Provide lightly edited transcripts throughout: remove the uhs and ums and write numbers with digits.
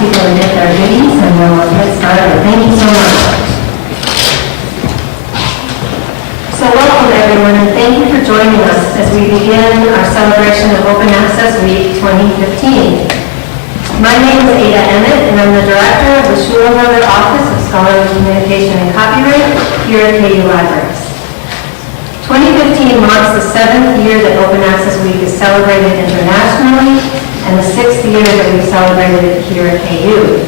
people to get their duties, and we'll get started. Thank you so much. So welcome everyone, and thank you for joining us as we begin our celebration of Open Access Week 2015. My name is Ada Emmett, and I'm the director of the Schulenberger Office of Scholarly Communication and Copyright here at KU Libraries. 2015 marks the 7th year that Open Access Week is celebrated internationally, and the 6th year that we celebrated it here at KU.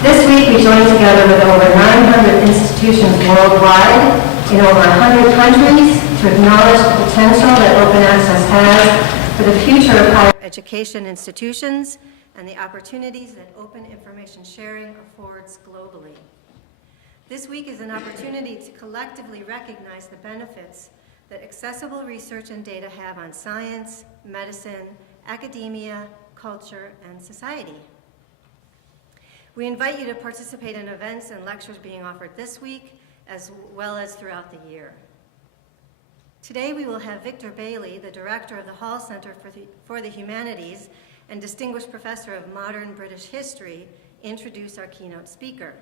This week we joined together with over 900 institutions worldwide in over 100 countries to acknowledge the potential that Open Access has for the future of higher education institutions and the opportunities that open information sharing affords globally. This week is an opportunity to collectively recognize the benefits that accessible research and data have on science, medicine, academia, culture, and society. We invite you to participate in events and lectures being offered this week, as well as throughout the year. Today we will have Victor Bailey, the director of the Hall Center for the Humanities and Distinguished Professor of Modern British History, introduce our keynote speaker.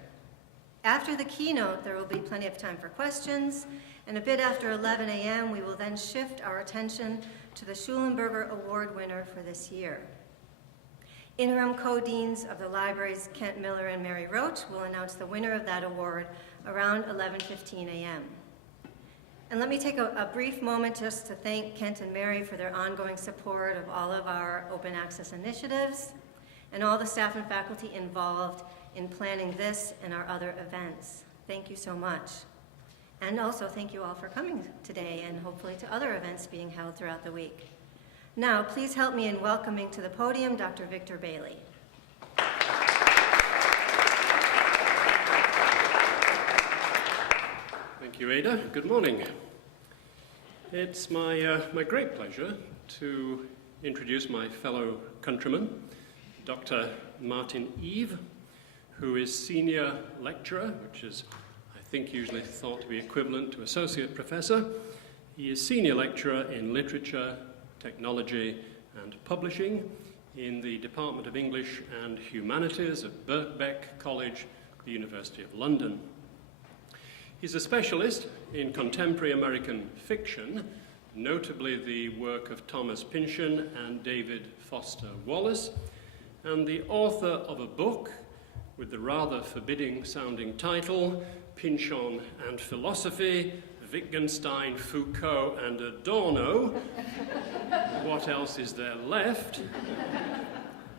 After the keynote, there will be plenty of time for questions, and a bit after 11 a.m., we will then shift our attention to the Schulenberger Award winner for this year. Interim co-deans of the libraries, Kent Miller and Mary Roach, will announce the winner of that award around 11:15 a.m. And let me take a brief moment just to thank Kent and Mary for their ongoing support of all of our open access initiatives and all the staff and faculty involved in planning this and our other events. Thank you so much. And also thank you all for coming today and hopefully to other events being held throughout the week. Now, please help me in welcoming to the podium Dr. Victor Bailey. Thank you, Ada. Good morning. It's my great pleasure to introduce my fellow countryman, Dr. Martin Eve, who is senior lecturer, which is, I think, usually thought to be equivalent to associate professor. He is senior lecturer in literature, technology, and publishing in the Department of English and Humanities at Birkbeck College, the University of London. He's a specialist in contemporary American fiction, notably the work of Thomas Pynchon and David Foster Wallace, and the author of a book with the rather forbidding-sounding title, Pynchon and Philosophy, Wittgenstein, Foucault, and Adorno. What else is there left?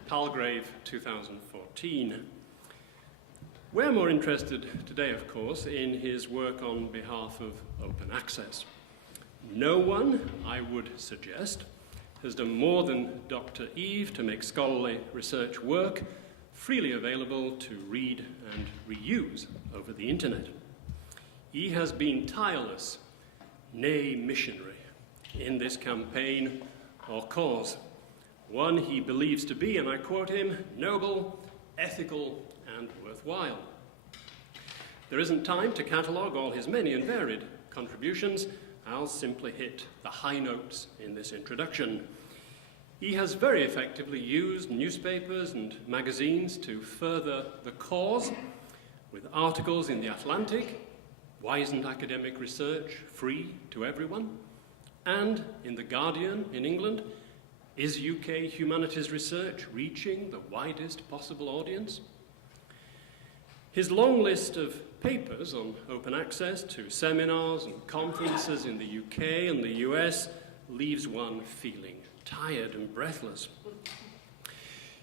Palgrave, 2014. We're more interested today, of course, in his work on behalf of open access. No one, I would suggest, has done more than Dr. Eve to make scholarly research work freely available to read and reuse over the internet. He has been tireless, nay missionary, in this campaign or cause, one he believes to be, and I quote him, noble, ethical, and worthwhile. There isn't time to catalogue all his many and varied contributions. I'll simply hit the high notes in this introduction. He has very effectively used newspapers and magazines to further the cause, with articles in The Atlantic, Why Isn't Academic Research Free to Everyone? And in The Guardian in England, Is UK humanities research reaching the widest possible audience? His long list of papers on open access to seminars and conferences in the UK and the US leaves one feeling tired and breathless.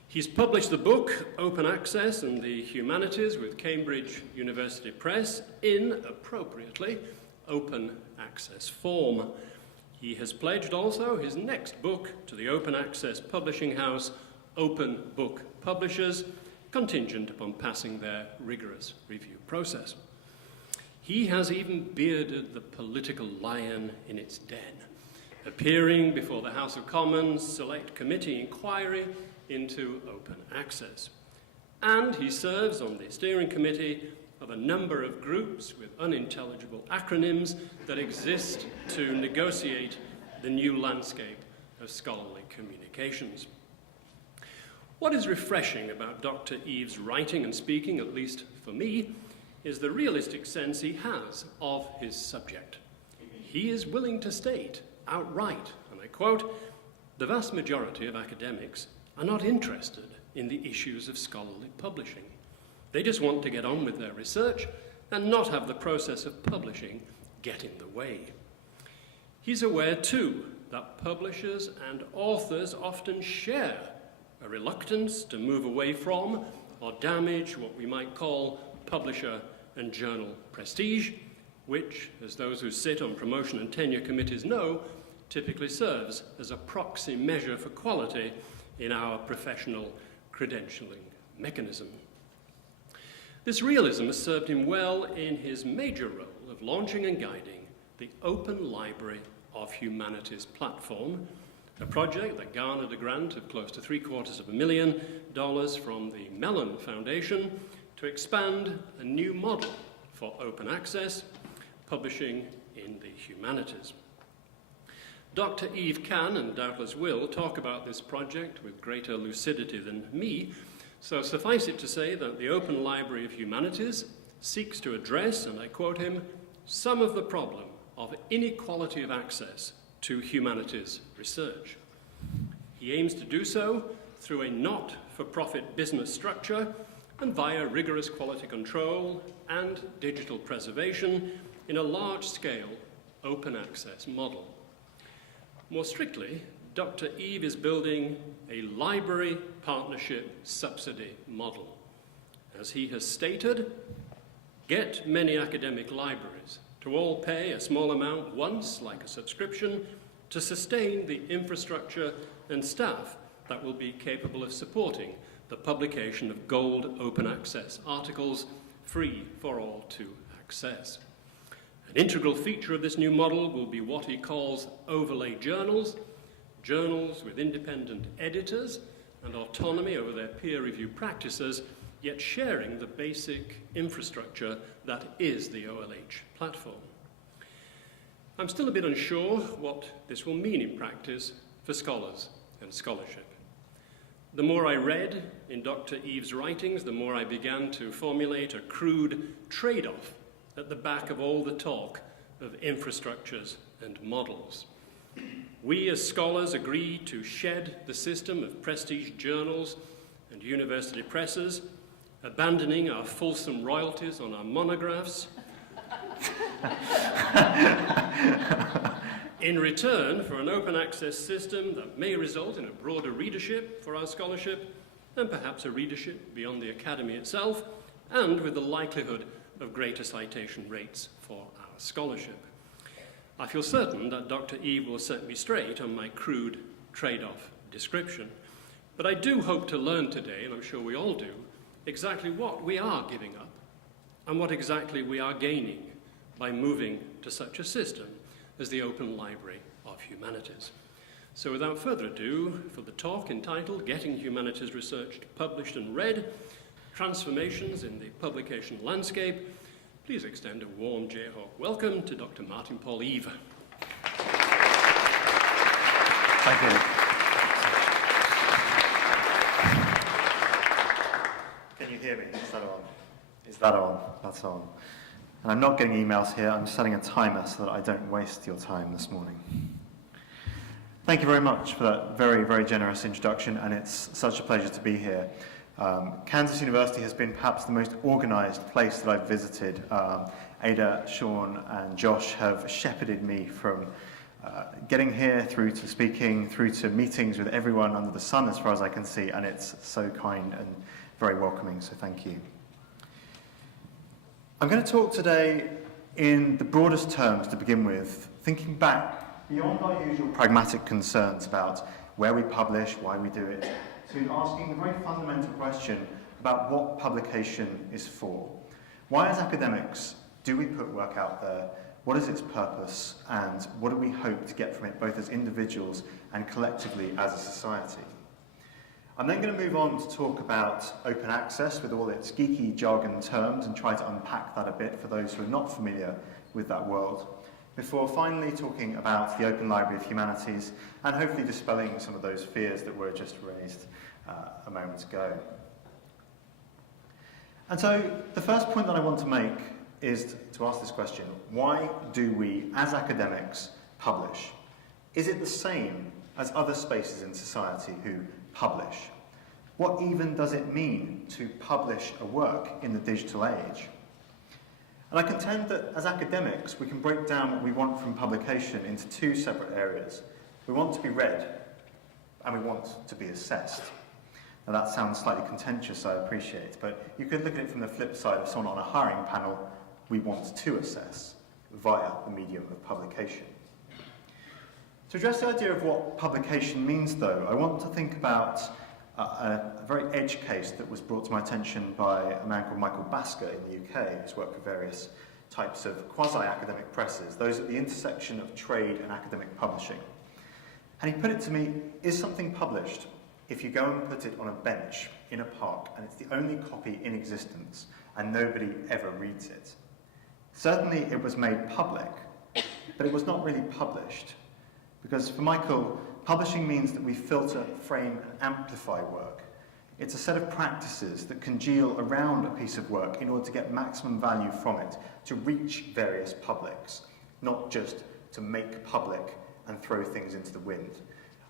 He's published the book Open Access and the Humanities with Cambridge University Press in, appropriately, open access form. He has pledged also his next book to the open access publishing house, Open Book Publishers, contingent upon passing their rigorous review process. He has even bearded the political lion in its den, appearing before the House of Commons Select Committee inquiry into open access. And he serves on the steering committee of a number of groups with unintelligible acronyms that exist to negotiate the new landscape of scholarly communications. What is refreshing about Dr. Eve's writing and speaking, at least for me, is the realistic sense he has of his subject. He is willing to state outright, and I quote, "The vast majority of academics are not interested in the issues of scholarly publishing. They just want to get on with their research and not have the process of publishing get in the way." He's aware, too, that publishers and authors often share a reluctance to move away from or damage what we might call publisher and journal prestige, which, as those who sit on promotion and tenure committees know, typically serves as a proxy measure for quality in our professional credentialing mechanism. This realism has served him well in his major role of launching and guiding the Open Library of Humanities platform, a project that garnered a grant of close to $750,000 from the Mellon Foundation to expand a new model for open access, publishing in the humanities. Dr. Eve can, and doubtless will, talk about this project with greater lucidity than me, so suffice it to say that the Open Library of Humanities seeks to address, and I quote him, "some of the problem of inequality of access to humanities research." He aims to do so through a not-for-profit business structure and via rigorous quality control and digital preservation in a large-scale open access model. More strictly, Dr. Eve is building a library partnership subsidy model. As he has stated, get many academic libraries to all pay a small amount once, like a subscription, to sustain the infrastructure and staff that will be capable of supporting the publication of gold open access articles free for all to access. An integral feature of this new model will be what he calls overlay journals, journals with independent editors and autonomy over their peer review practices, yet sharing the basic infrastructure that is the OLH platform. I'm still a bit unsure what this will mean in practice for scholars and scholarship. The more I read in Dr. Eve's writings, the more I began to formulate a crude trade-off at the back of all the talk of infrastructures and models. We as scholars agree to shed the system of prestige journals and university presses, abandoning our fulsome royalties on our monographs, in return for an open access system that may result in a broader readership for our scholarship, and perhaps a readership beyond the academy itself, and with the likelihood of greater citation rates for our scholarship. I feel certain that Dr. Eve will set me straight on my crude trade-off description, but I do hope to learn today, and I'm sure we all do, exactly what we are giving up and what exactly we are gaining by moving to such a system as the Open Library of Humanities. So without further ado, for the talk entitled Getting Humanities Researched, Published and Read, Transformations in the Publication Landscape, please extend a warm Jayhawk welcome to Dr. Martin Paul Eve. Thank you. Can you hear me? Is that on? Is that on? That's on. And I'm not getting emails here. I'm setting a timer so that I don't waste your time this morning. Thank you very much for that very, very generous introduction, and it's such a pleasure to be here. Kansas University has been perhaps the most organised place that I've visited. Ada, Sean and Josh have shepherded me from getting here through to speaking, through to meetings with everyone under the sun as far as I can see, and it's so kind and very welcoming, so thank you. I'm going to talk today in the broadest terms to begin with, thinking back beyond our usual pragmatic concerns about where we publish, why we do it, to asking the very fundamental question about what publication is for. Why, as academics, do we put work out there? What is its purpose? And what do we hope to get from it, both as individuals and collectively as a society? I'm then going to move on to talk about open access with all its geeky jargon terms and try to unpack that a bit for those who are not familiar with that world, before finally talking about the Open Library of Humanities and hopefully dispelling some of those fears that were just raised a moment ago. And so the first point that I want to make is to ask this question: why do we, as academics, publish? Is it the same as other spaces in society who publish? What even does it mean to publish a work in the digital age? And I contend that as academics, we can break down what we want from publication into two separate areas. We want to be read, and we want to be assessed. Now that sounds slightly contentious, I appreciate, but you could look at it from the flip side of someone on a hiring panel. We want to assess via the medium of publication. To address the idea of what publication means, though, I want to think about a very edge case that was brought to my attention by a man called Michael Basker in the UK, who's worked for various types of quasi-academic presses, those at the intersection of trade and academic publishing. And he put it to me: is something published if you go and put it on a bench in a park and it's the only copy in existence and nobody ever reads it? Certainly it was made public, but it was not really published. Because for Michael, publishing means that we filter, frame and amplify work. It's a set of practices that congeal around a piece of work in order to get maximum value from it, to reach various publics, not just to make public and throw things into the wind.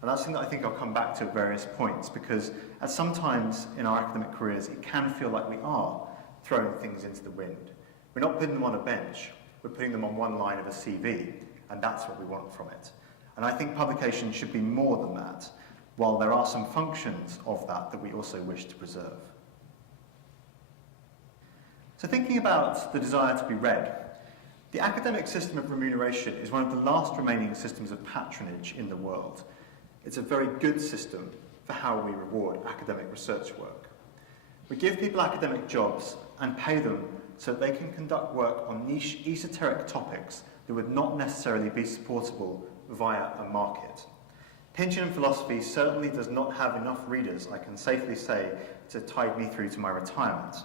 And that's something that I think I'll come back to at various points, because at sometimes in our academic careers it can feel like we are throwing things into the wind. We're not putting them on a bench, we're putting them on one line of a CV, and that's what we want from it. And I think publication should be more than that, while there are some functions of that that we also wish to preserve. So thinking about the desire to be read, the academic system of remuneration is one of the last remaining systems of patronage in the world. It's a very good system for how we reward academic research work. We give people academic jobs and pay them so that they can conduct work on niche esoteric topics that would not necessarily be supportable via a market. Pynchon philosophy certainly does not have enough readers, I can safely say, to tide me through to my retirement.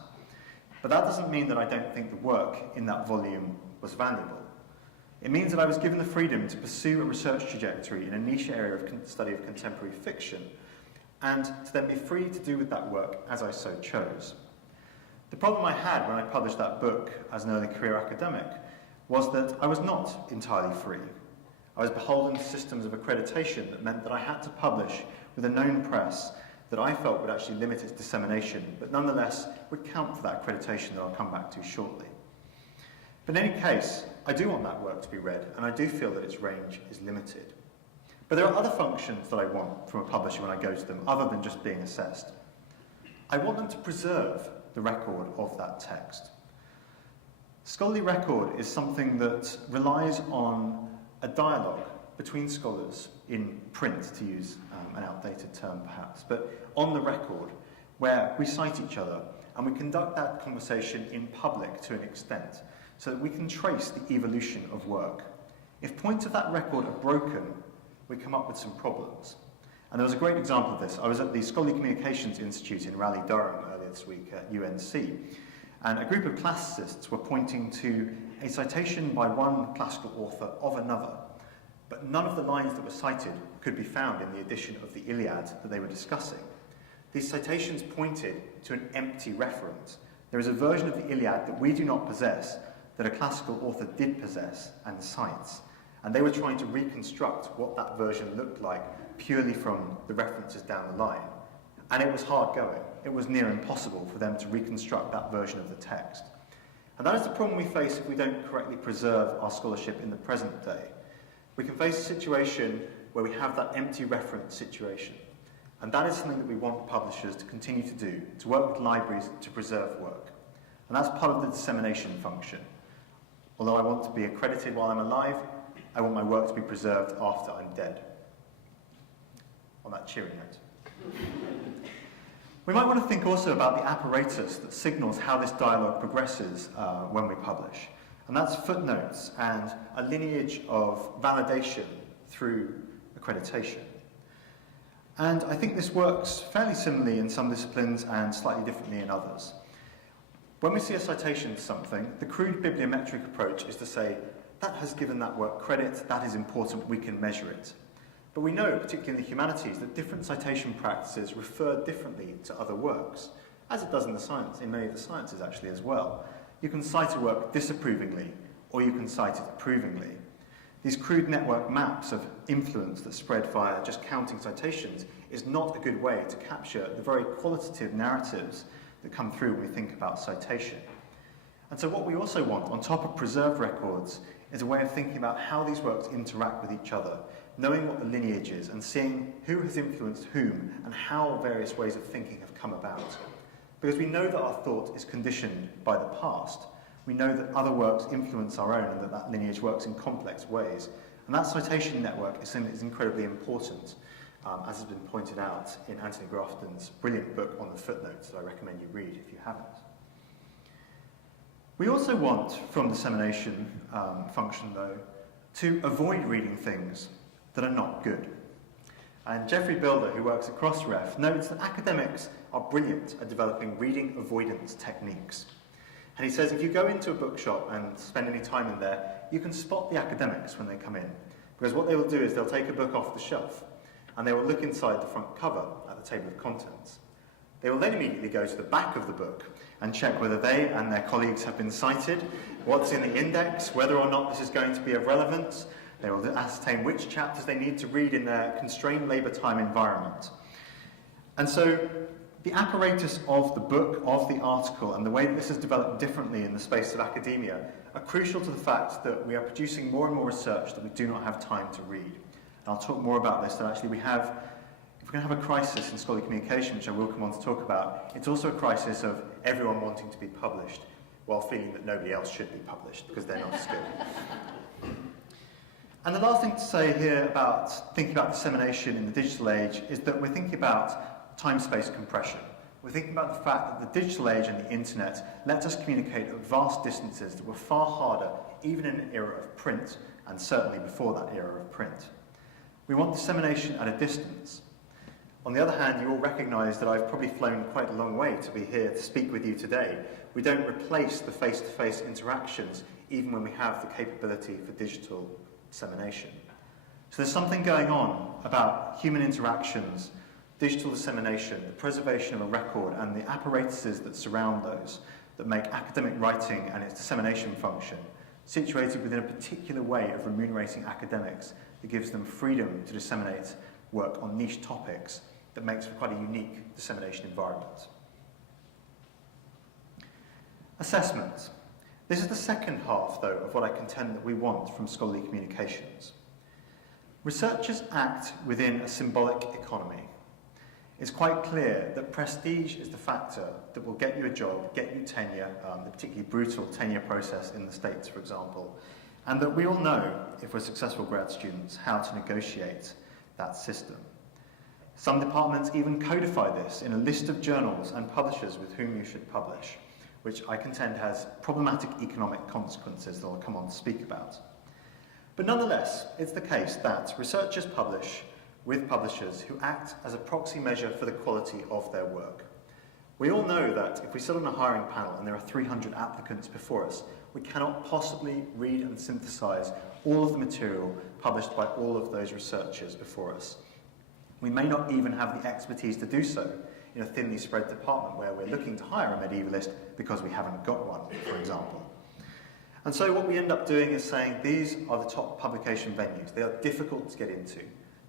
But that doesn't mean that I don't think the work in that volume was valuable. It means that I was given the freedom to pursue a research trajectory in a niche area of study of contemporary fiction, and to then be free to do with that work as I so chose. The problem I had when I published that book as an early career academic was that I was not entirely free. I was beholden to systems of accreditation that meant that I had to publish with a known press that I felt would actually limit its dissemination, but nonetheless would count for that accreditation that I'll come back to shortly. But in any case, I do want that work to be read, and I do feel that its range is limited. But there are other functions that I want from a publisher when I go to them, other than just being assessed. I want them to preserve the record of that text. Scholarly record is something that relies on a dialogue between scholars in print, to use an outdated term perhaps, but on the record, where we cite each other and we conduct that conversation in public to an extent, so that we can trace the evolution of work. If points of that record are broken, we come up with some problems. And there was a great example of this. I was at the Scholarly Communications Institute in Raleigh, Durham earlier this week at UNC, and a group of classicists were pointing to a citation by one classical author of another, but none of the lines that were cited could be found in the edition of the Iliad that they were discussing. These citations pointed to an empty reference. There is a version of the Iliad that we do not possess, that a classical author did possess and cites. And they were trying to reconstruct what that version looked like purely from the references down the line. And it was hard going. It was near impossible for them to reconstruct that version of the text. And that is the problem we face if we don't correctly preserve our scholarship in the present day. We can face a situation where we have that empty reference situation. And that is something that we want publishers to continue to do, to work with libraries to preserve work. And that's part of the dissemination function. Although I want to be accredited while I'm alive, I want my work to be preserved after I'm dead. On that cheery note. We might want to think also about the apparatus that signals how this dialogue progresses when we publish. And that's footnotes and a lineage of validation through accreditation. And I think this works fairly similarly in some disciplines and slightly differently in others. When we see a citation to something, the crude bibliometric approach is to say, that has given that work credit, that is important, we can measure it. But we know, particularly in the humanities, that different citation practices refer differently to other works, as it does in many of the sciences actually as well. You can cite a work disapprovingly, or you can cite it approvingly. These crude network maps of influence that spread via just counting citations is not a good way to capture the very qualitative narratives that come through when we think about citation. And so what we also want, on top of preserved records, is a way of thinking about how these works interact with each other, knowing what the lineage is and seeing who has influenced whom and how various ways of thinking have come about. Because we know that our thought is conditioned by the past. We know that other works influence our own and that that lineage works in complex ways. And that citation network is something that is incredibly important, as has been pointed out in Anthony Grafton's brilliant book on the Footnotes that I recommend you read if you haven't. We also want, from dissemination function though, to avoid reading things that are not good. And Geoffrey Bilder, who works at Crossref, notes that academics are brilliant at developing reading avoidance techniques. And he says if you go into a bookshop and spend any time in there, you can spot the academics when they come in. Because what they will do is they'll take a book off the shelf and they will look inside the front cover at the table of contents. They will then immediately go to the back of the book and check whether they and their colleagues have been cited, what's in the index, whether or not this is going to be of relevance. They will ascertain which chapters they need to read in their constrained labour time environment. And so the apparatus of the book, of the article, and the way that this has developed differently in the space of academia are crucial to the fact that we are producing more and more research that we do not have time to read. And I'll talk more about this, that actually if we're going to have a crisis in scholarly communication, which I will come on to talk about, it's also a crisis of everyone wanting to be published while feeling that nobody else should be published because they're not as good. And the last thing to say here about thinking about dissemination in the digital age is that we're thinking about time-space compression. We're thinking about the fact that the digital age and the internet lets us communicate at vast distances that were far harder even in an era of print, and certainly before that era of print. We want dissemination at a distance. On the other hand, you all recognise that I've probably flown quite a long way to be here to speak with you today. We don't replace the face-to-face interactions even when we have the capability for digital dissemination. So there's something going on about human interactions, digital dissemination, the preservation of a record and the apparatuses that surround those that make academic writing and its dissemination function situated within a particular way of remunerating academics that gives them freedom to disseminate work on niche topics that makes for quite a unique dissemination environment. Assessment. This is the second half, though, of what I contend that we want from scholarly communications. Researchers act within a symbolic economy. It's quite clear that prestige is the factor that will get you a job, get you tenure, the particularly brutal tenure process in the States, for example, and that we all know, if we're successful grad students, how to negotiate that system. Some departments even codify this in a list of journals and publishers with whom you should publish, which I contend has problematic economic consequences that I'll come on to speak about. But nonetheless, it's the case that researchers publish with publishers who act as a proxy measure for the quality of their work. We all know that if we sit on a hiring panel and there are 300 applicants before us, we cannot possibly read and synthesize all of the material published by all of those researchers before us. We may not even have the expertise to do so in a thinly spread department where we're looking to hire a medievalist because we haven't got one, for example. And so what we end up doing is saying these are the top publication venues. They are difficult to get into.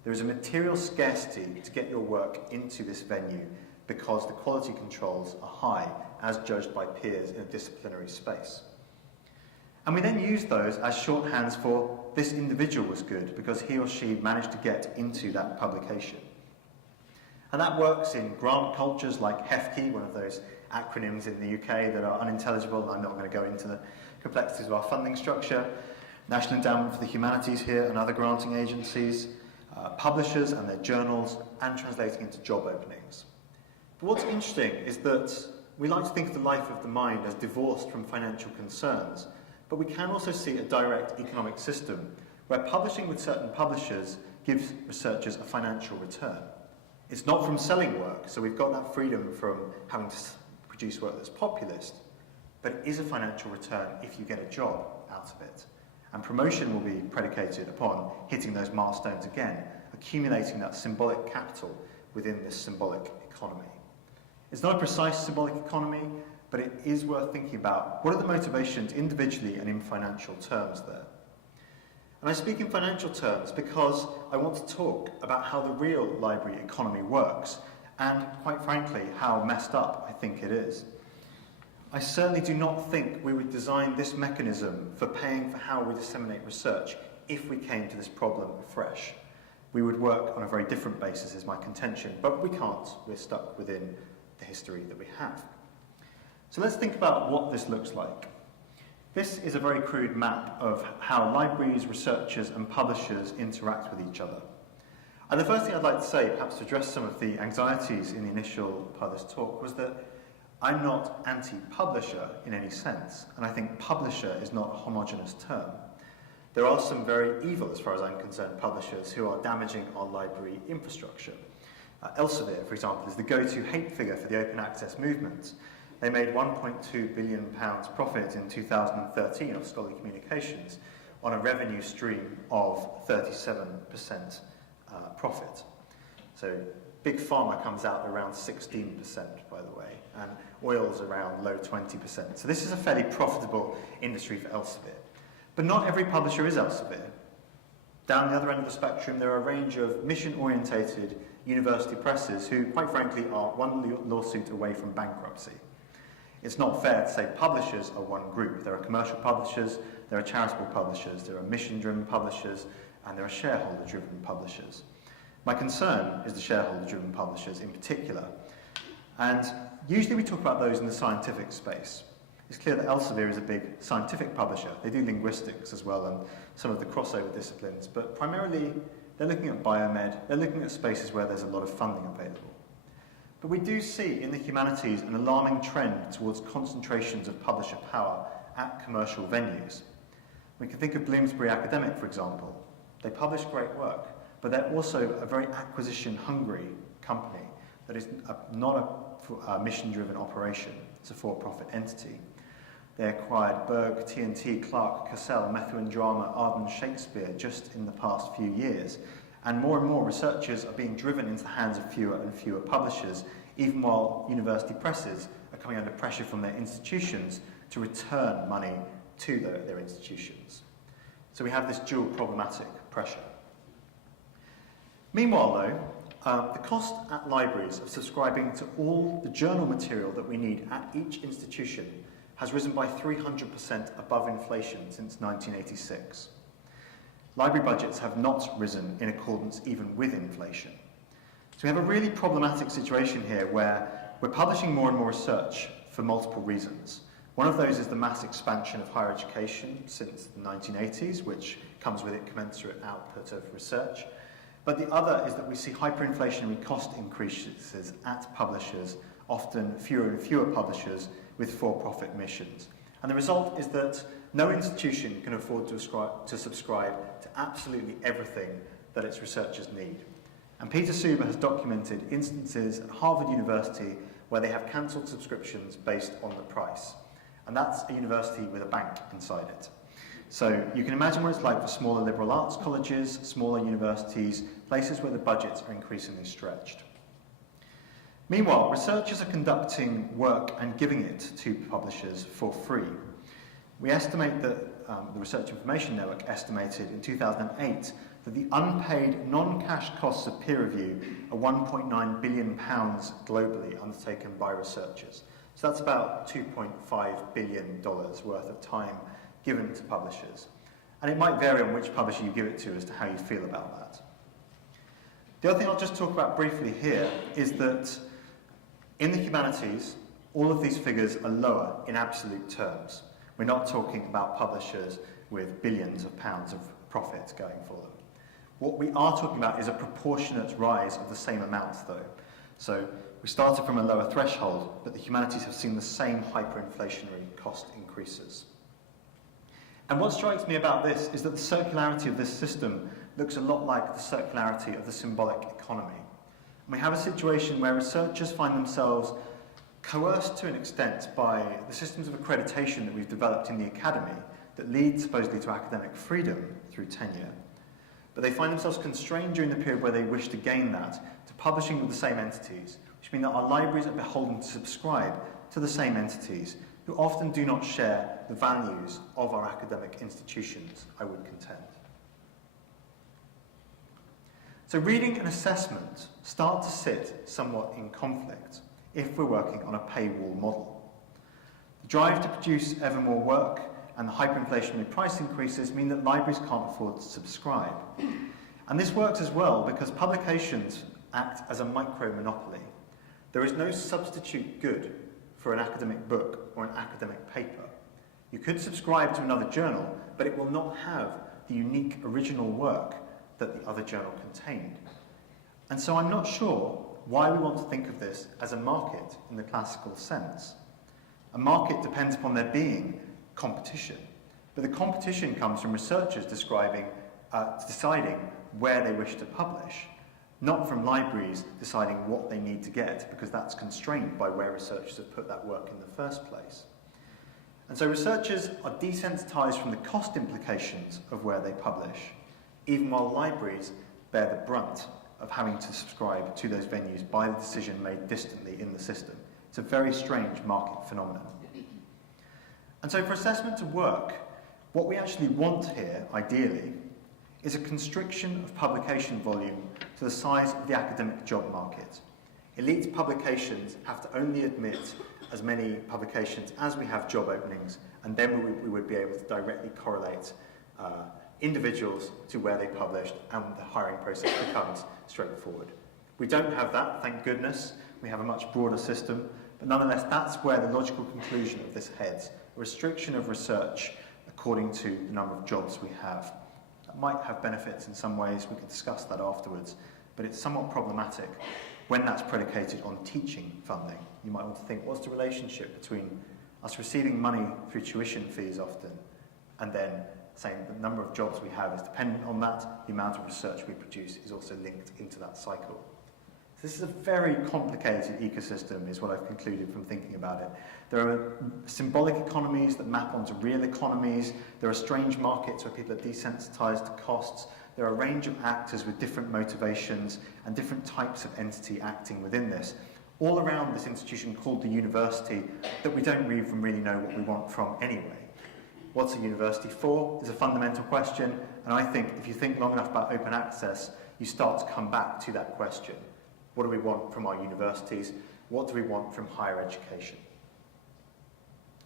There is a material scarcity to get your work into this venue because the quality controls are high, as judged by peers in a disciplinary space. And we then use those as shorthands for this individual was good because he or she managed to get into that publication. And that works in grant cultures like HEFKI, one of those acronyms in the UK that are unintelligible, and I'm not going to go into the complexities of our funding structure, National Endowment for the Humanities here and other granting agencies, publishers and their journals, and translating into job openings. But what's interesting is that we like to think of the life of the mind as divorced from financial concerns, but we can also see a direct economic system where publishing with certain publishers gives researchers a financial return. It's not from selling work, so we've got that freedom from having to produce work that's populist, but it is a financial return if you get a job out of it. And promotion will be predicated upon hitting those milestones again, a accumulating that symbolic capital within this symbolic economy. It's not a precise symbolic economy, but it is worth thinking about what are the motivations individually and in financial terms there. And I speak in financial terms because I want to talk about how the real library economy works and, quite frankly, how messed up I think it is. I certainly do not think we would design this mechanism for paying for how we disseminate research if we came to this problem afresh. We would work on a very different basis, is my contention, but we can't. We're stuck within the history that we have. So let's think about what this looks like. This is a very crude map of how libraries, researchers, and publishers interact with each other. And the first thing I'd like to say, perhaps to address some of the anxieties in the initial part of this talk, was that I'm not anti-publisher in any sense, and I think publisher is not a homogeneous term. There are some very evil, as far as I'm concerned, publishers who are damaging our library infrastructure. Elsevier, for example, is the go-to hate figure for the open access movement. They made £1.2 billion profit in 2013 of scholarly communications on a revenue stream of 37% profit. So Big Pharma comes out around 16%, by the way, and oil's around low 20%. So this is a fairly profitable industry for Elsevier. But not every publisher is Elsevier. Down the other end of the spectrum, there are a range of mission-orientated university presses who, quite frankly, are one lawsuit away from bankruptcy. It's not fair to say publishers are one group. There are commercial publishers, there are charitable publishers, there are mission-driven publishers, and there are shareholder-driven publishers. My concern is the shareholder-driven publishers in particular. And usually we talk about those in the scientific space. It's clear that Elsevier is a big scientific publisher. They do linguistics as well and some of the crossover disciplines, but primarily they're looking at biomed, they're looking at spaces where there's a lot of funding available. But we do see in the humanities an alarming trend towards concentrations of publisher power at commercial venues. We can think of Bloomsbury Academic, for example. They publish great work, but they're also a very acquisition-hungry company that is not a mission-driven operation. It's a for-profit entity. They acquired Berg, TNT, Clark, Cassell, Methuen Drama, Arden, Shakespeare just in the past few years. And more researchers are being driven into the hands of fewer and fewer publishers, even while university presses are coming under pressure from their institutions to return money to their institutions. So we have this dual problematic pressure. Meanwhile, though, the cost at libraries of subscribing to all the journal material that we need at each institution has risen by 300% above inflation since 1986. Library budgets have not risen in accordance even with inflation. So we have a really problematic situation here where we're publishing more and more research for multiple reasons. One of those is the mass expansion of higher education since the 1980s, which comes with it commensurate output of research. But the other is that we see hyperinflationary cost increases at publishers, often fewer and fewer publishers with for-profit missions. And the result is that no institution can afford to subscribe to absolutely everything that its researchers need. And Peter Suber has documented instances at Harvard University where they have cancelled subscriptions based on the price. And that's a university with a bank inside it. So you can imagine what it's like for smaller liberal arts colleges, smaller universities, places where the budgets are increasingly stretched. Meanwhile, researchers are conducting work and giving it to publishers for free. We estimate that the Research Information Network estimated in 2008 that the unpaid non-cash costs of peer review are £1.9 billion globally undertaken by researchers. So that's about $2.5 billion worth of time given to publishers. And it might vary on which publisher you give it to as to how you feel about that. The other thing I'll just talk about briefly here is that in the humanities, all of these figures are lower in absolute terms. We're not talking about publishers with billions of pounds of profit going for them. What we are talking about is a proportionate rise of the same amount, though. So we started from a lower threshold, but the humanities have seen the same hyperinflationary cost increases. And what strikes me about this is that the circularity of this system looks a lot like the circularity of the symbolic economy. And we have a situation where researchers find themselves coerced to an extent by the systems of accreditation that we've developed in the academy that lead supposedly to academic freedom through tenure. but they find themselves constrained during the period where they wish to gain that to publishing with the same entities, which mean that our libraries are beholden to subscribe to the same entities who often do not share the values of our academic institutions, I would contend. So reading and assessment start to sit somewhat in conflict if we're working on a paywall model. The drive to produce ever more work and the hyperinflationary price increases mean that libraries can't afford to subscribe. And this works as well because publications act as a micro-monopoly. There is no substitute good for an academic book or an academic paper. You could subscribe to another journal, but it will not have the unique original work that the other journal contained. And so I'm not sure why we want to think of this as a market in the classical sense. A market depends upon there being competition, but the competition comes from researchers deciding where they wish to publish, not from libraries deciding what they need to get, because that's constrained by where researchers have put that work in the first place. And so researchers are desensitized from the cost implications of where they publish, even while libraries bear the brunt of having to subscribe to those venues by the decision made distantly in the system. It's a very strange market phenomenon. And so for assessment to work, what we actually want here, ideally, is a constriction of publication volume to the size of the academic job market. Elite publications have to only admit as many publications as we have job openings, and then we would be able to directly correlate individuals to where they published, and the hiring process becomes straightforward. We don't have that, thank goodness. We have a much broader system, but nonetheless, that's where the logical conclusion of this heads. A restriction of research according to the number of jobs we have. That might have benefits in some ways, we can discuss that afterwards, but it's somewhat problematic when that's predicated on teaching funding. You might want to think, what's the relationship between us receiving money through tuition fees often, and then saying the number of jobs we have is dependent on that, the amount of research we produce is also linked into that cycle. So this is a very complicated ecosystem, is what I've concluded from thinking about it. There are symbolic economies that map onto real economies. There are strange markets where people are desensitized to costs. There are a range of actors with different motivations and different types of entity acting within this, all around this institution called the university that we don't even really know what we want from anyway. What's a university for is a fundamental question, and I think if you think long enough about open access, you start to come back to that question. What do we want from our universities? What do we want from higher education?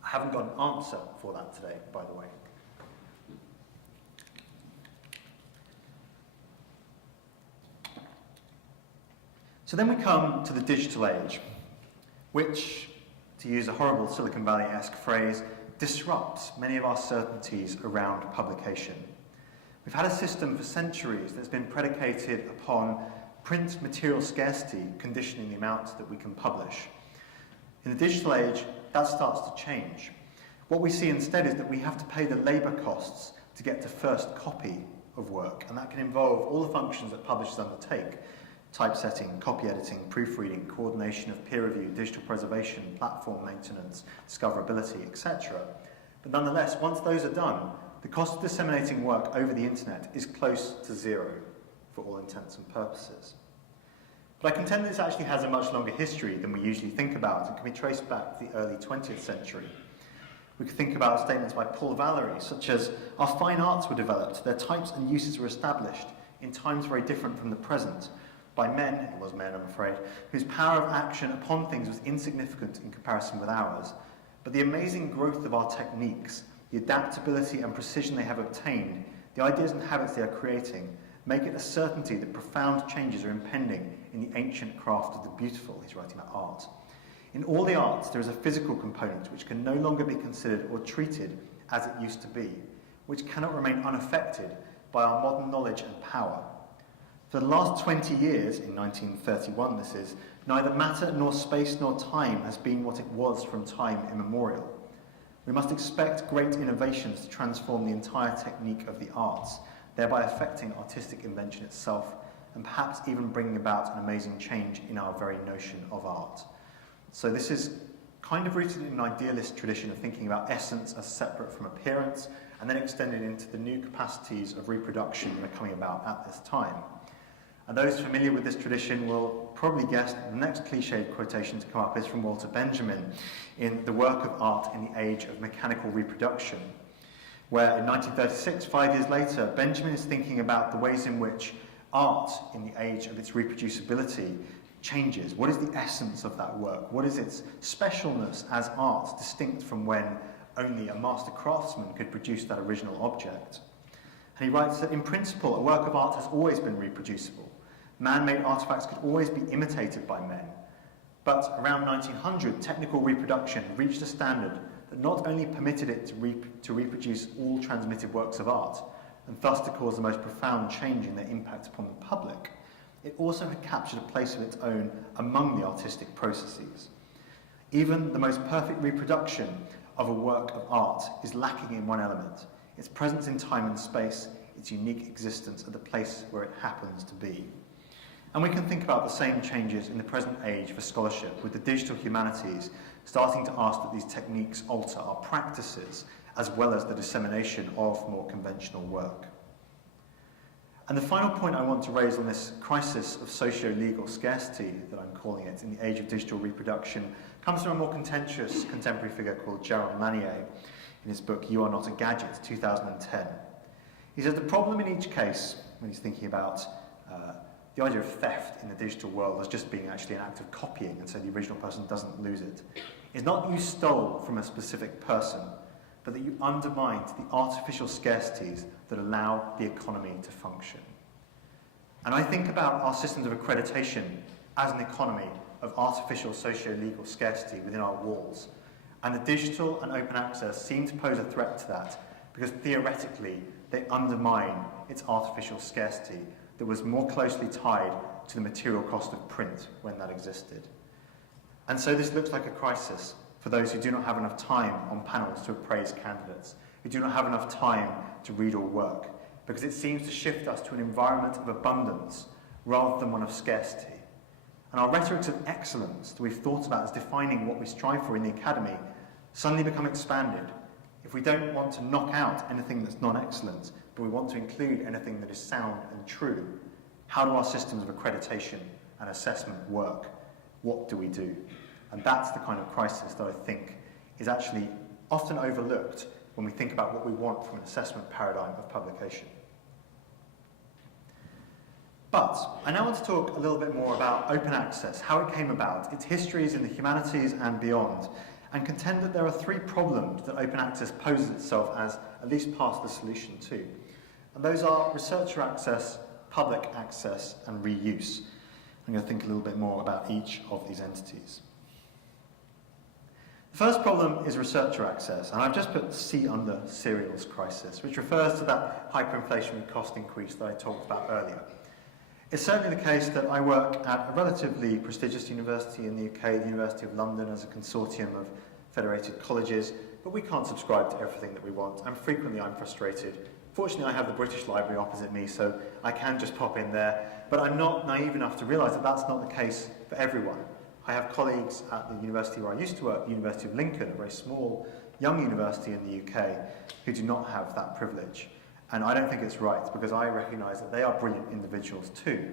I haven't got an answer for that today, by the way. So then we come to the digital age, which, to use a horrible Silicon Valley-esque phrase, disrupts many of our certainties around publication. We've had a system for centuries that's been predicated upon print material scarcity conditioning the amount that we can publish. In the digital age, that starts to change. What we see instead is that we have to pay the labour costs to get to first copy of work, and that can involve all the functions that publishers undertake: typesetting, copy editing, proofreading, coordination of peer review, digital preservation, platform maintenance, discoverability, etc. But nonetheless, once those are done, the cost of disseminating work over the internet is close to zero for all intents and purposes. But I contend this actually has a much longer history than we usually think about and can be traced back to the early 20th century. We could think about statements by Paul Valery, such as, "Our fine arts were developed, their types and uses were established in times very different from the present, by men," it was men I'm afraid, "whose power of action upon things was insignificant in comparison with ours. But the amazing growth of our techniques, the adaptability and precision they have obtained, the ideas and habits they are creating, make it a certainty that profound changes are impending in the ancient craft of the beautiful." He's writing about art. "In all the arts, there is a physical component which can no longer be considered or treated as it used to be, which cannot remain unaffected by our modern knowledge and power. For the last 20 years, in 1931 this is, neither matter nor space nor time has been what it was from time immemorial. We must expect great innovations to transform the entire technique of the arts, thereby affecting artistic invention itself, and perhaps even bringing about an amazing change in our very notion of art." So this is kind of rooted in an idealist tradition of thinking about essence as separate from appearance, and then extended into the new capacities of reproduction that are coming about at this time. And those familiar with this tradition will probably guess that the next cliched quotation to come up is from Walter Benjamin in The Work of Art in the Age of Mechanical Reproduction, where in 1936, 5 years later, Benjamin is thinking about the ways in which art in the age of its reproducibility changes. What is the essence of that work? What is its specialness as art, distinct from when only a master craftsman could produce that original object? And he writes that in principle, a work of art has always been reproducible. Man-made artifacts could always be imitated by men. But around 1900, technical reproduction reached a standard that not only permitted it to reproduce all transmitted works of art, and thus to cause the most profound change in their impact upon the public, it also had captured a place of its own among the artistic processes. Even the most perfect reproduction of a work of art is lacking in one element: its presence in time and space, its unique existence at the place where it happens to be. And we can think about the same changes in the present age for scholarship, with the digital humanities starting to ask that these techniques alter our practices, as well as the dissemination of more conventional work. And the final point I want to raise on this crisis of socio-legal scarcity, that I'm calling it, in the age of digital reproduction, comes from a more contentious contemporary figure called Gerald Manier in his book You Are Not a Gadget, 2010. He says the problem in each case, when he's thinking about the idea of theft in the digital world as just being actually an act of copying, and so the original person doesn't lose it, is not that you stole from a specific person, but that you undermined the artificial scarcities that allow the economy to function. And I think about our systems of accreditation as an economy of artificial socio-legal scarcity within our walls. And the digital and open access seem to pose a threat to that, because theoretically they undermine its artificial scarcity that was more closely tied to the material cost of print when that existed. And so this looks like a crisis for those who do not have enough time on panels to appraise candidates, who do not have enough time to read or work, because it seems to shift us to an environment of abundance rather than one of scarcity. And our rhetorics of excellence that we've thought about as defining what we strive for in the academy suddenly become expanded. If we don't want to knock out anything that's non-excellent, but we want to include anything that is sound and true, how do our systems of accreditation and assessment work? What do we do? And that's the kind of crisis that I think is actually often overlooked when we think about what we want from an assessment paradigm of publication. But I now want to talk a little bit more about open access, how it came about, its histories in the humanities and beyond, and contend that there are three problems that open access poses itself as at least part of the solution to. And those are researcher access, public access, and reuse. I'm going to think a little bit more about each of these entities. The first problem is researcher access, and I've just put C under serials crisis, which refers to that hyperinflationary cost increase that I talked about earlier. It's certainly the case that I work at a relatively prestigious university in the UK, the University of London, as a consortium of federated colleges, but we can't subscribe to everything that we want, and frequently I'm frustrated. Fortunately, I have the British Library opposite me, so I can just pop in there, but I'm not naive enough to realise that that's not the case for everyone. I have colleagues at the university where I used to work, the University of Lincoln, a very small, young university in the UK, who do not have that privilege. And I don't think it's right, because I recognise that they are brilliant individuals too,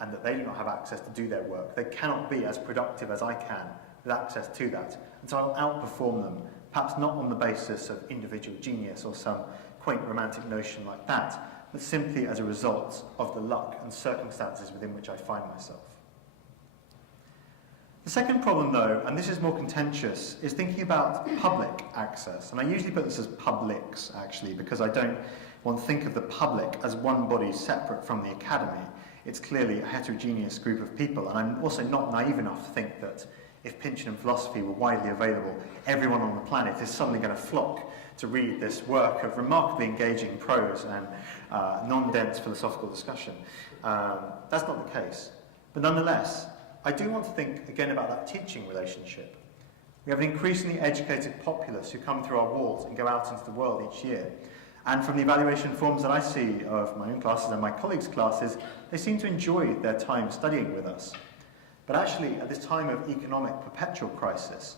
and that they do not have access to do their work. They cannot be as productive as I can with access to that. And so I'll outperform them, perhaps not on the basis of individual genius or some quaint romantic notion like that, but simply as a result of the luck and circumstances within which I find myself. The second problem, though, and this is more contentious, is thinking about public access. And I usually put this as publics, actually, because I don't want to think of the public as one body separate from the academy. It's clearly a heterogeneous group of people, and I'm also not naive enough to think that if Pynchon and philosophy were widely available, everyone on the planet is suddenly going to flock to read this work of remarkably engaging prose and non-dense philosophical discussion. That's not the case. But nonetheless, I do want to think again about that teaching relationship. We have an increasingly educated populace who come through our walls and go out into the world each year. And from the evaluation forms that I see of my own classes and my colleagues' classes, they seem to enjoy their time studying with us. But actually, at this time of economic perpetual crisis,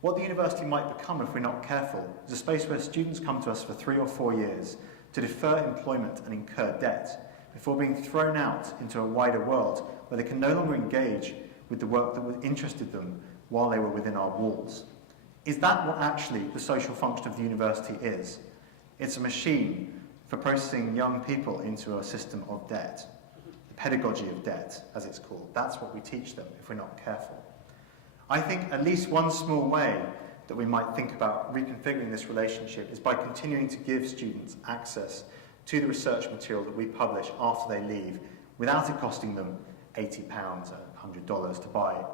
What the university might become if we're not careful is a space where students come to us for 3 or 4 years to defer employment and incur debt before being thrown out into a wider world where they can no longer engage with the work that interested them while they were within our walls. Is that what actually the social function of the university is? It's a machine for processing young people into a system of debt, the pedagogy of debt, as it's called. That's what we teach them if we're not careful. I think at least one small way that we might think about reconfiguring this relationship is by continuing to give students access to the research material that we publish after they leave without it costing them £80 or $100 to buy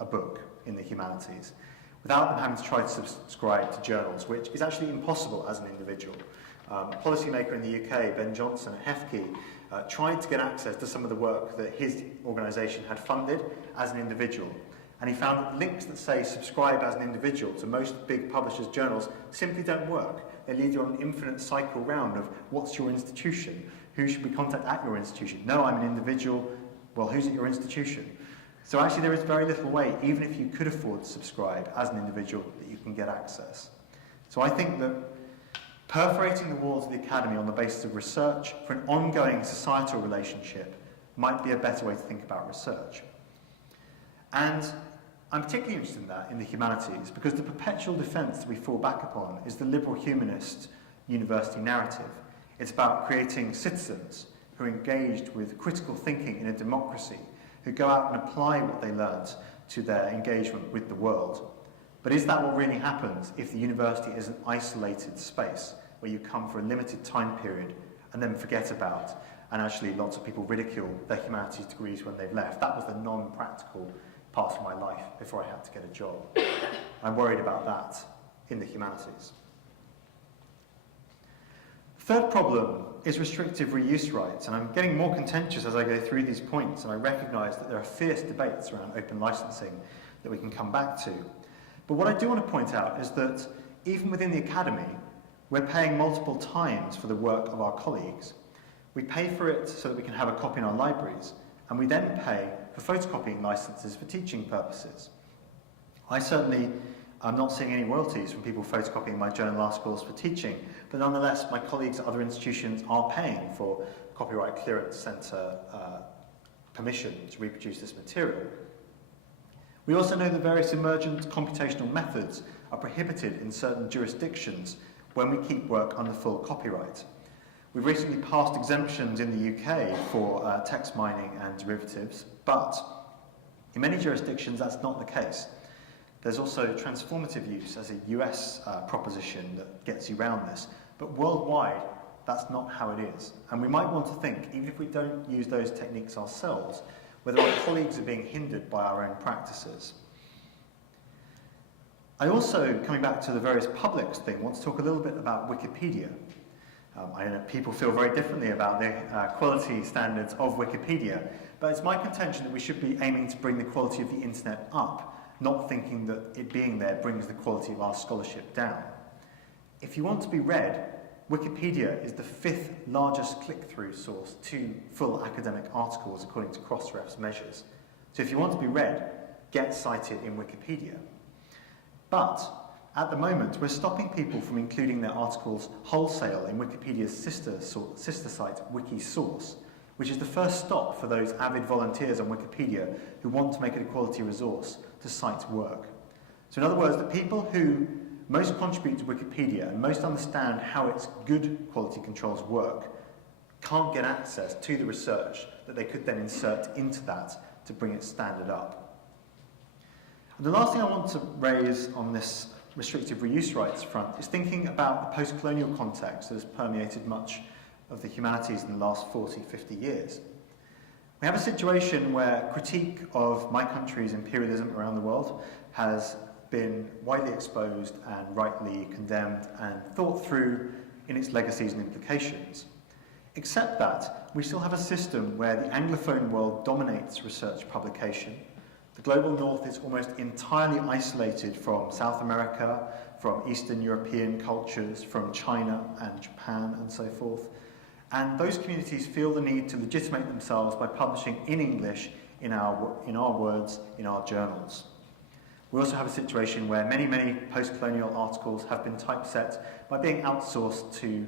a book in the humanities, without them having to try to subscribe to journals, which is actually impossible as an individual. A policymaker in the UK, Ben Johnson at Hefke, tried to get access to some of the work that his organisation had funded as an individual. And he found that links that say subscribe as an individual to most big publishers' journals simply don't work. They lead you on an infinite cycle round of what's your institution? Who should we contact at your institution? No, I'm an individual. Well, who's at your institution? So actually there is very little way, even if you could afford to subscribe as an individual, that you can get access. So I think that perforating the walls of the academy on the basis of research for an ongoing societal relationship might be a better way to think about research. And I'm particularly interested in that in the humanities because the perpetual defence that we fall back upon is the liberal humanist university narrative. It's about creating citizens who are engaged with critical thinking in a democracy, who go out and apply what they learnt to their engagement with the world. But is that what really happens if the university is an isolated space where you come for a limited time period and then forget about, and actually lots of people ridicule their humanities degrees when they've left? That was the non-practical part of my life before I had to get a job. I'm worried about that in the humanities. Third problem is restrictive reuse rights, and I'm getting more contentious as I go through these points, and I recognise that there are fierce debates around open licensing that we can come back to. But what I do want to point out is that even within the academy, we're paying multiple times for the work of our colleagues. We pay for it so that we can have a copy in our libraries, and we then pay for photocopying licenses for teaching purposes. I certainly am not seeing any royalties from people photocopying my journal articles for teaching, but nonetheless my colleagues at other institutions are paying for Copyright Clearance Centre permission to reproduce this material. We also know that various emergent computational methods are prohibited in certain jurisdictions when we keep work under full copyright. We've recently passed exemptions in the UK for text mining and derivatives, but in many jurisdictions that's not the case. There's also transformative use as a US proposition that gets you around this, but worldwide that's not how it is. And we might want to think, even if we don't use those techniques ourselves, whether our colleagues are being hindered by our own practices. I also, coming back to the various publics thing, want to talk a little bit about Wikipedia. I know people feel very differently about the quality standards of Wikipedia, but it's my contention that we should be aiming to bring the quality of the internet up, not thinking that it being there brings the quality of our scholarship down. If you want to be read, Wikipedia is the 5th largest click-through source to full academic articles according to Crossref's measures. So if you want to be read, get cited in Wikipedia. But at the moment, we're stopping people from including their articles wholesale in Wikipedia's sister site, Wikisource, which is the first stop for those avid volunteers on Wikipedia who want to make it a quality resource to cite work. So in other words, the people who most contribute to Wikipedia and most understand how its good quality controls work can't get access to the research that they could then insert into that to bring it standard up. And the last thing I want to raise on this restrictive reuse rights front is thinking about the post-colonial context that has permeated much of the humanities in the last 40, 50 years. We have a situation where critique of my country's imperialism around the world has been widely exposed and rightly condemned and thought through in its legacies and implications. Except that we still have a system where the Anglophone world dominates research publication. The global north is almost entirely isolated from South America, from Eastern European cultures, from China and Japan and so forth. And those communities feel the need to legitimate themselves by publishing in English, in our words, in our journals. We also have a situation where many post-colonial articles have been typeset by being outsourced to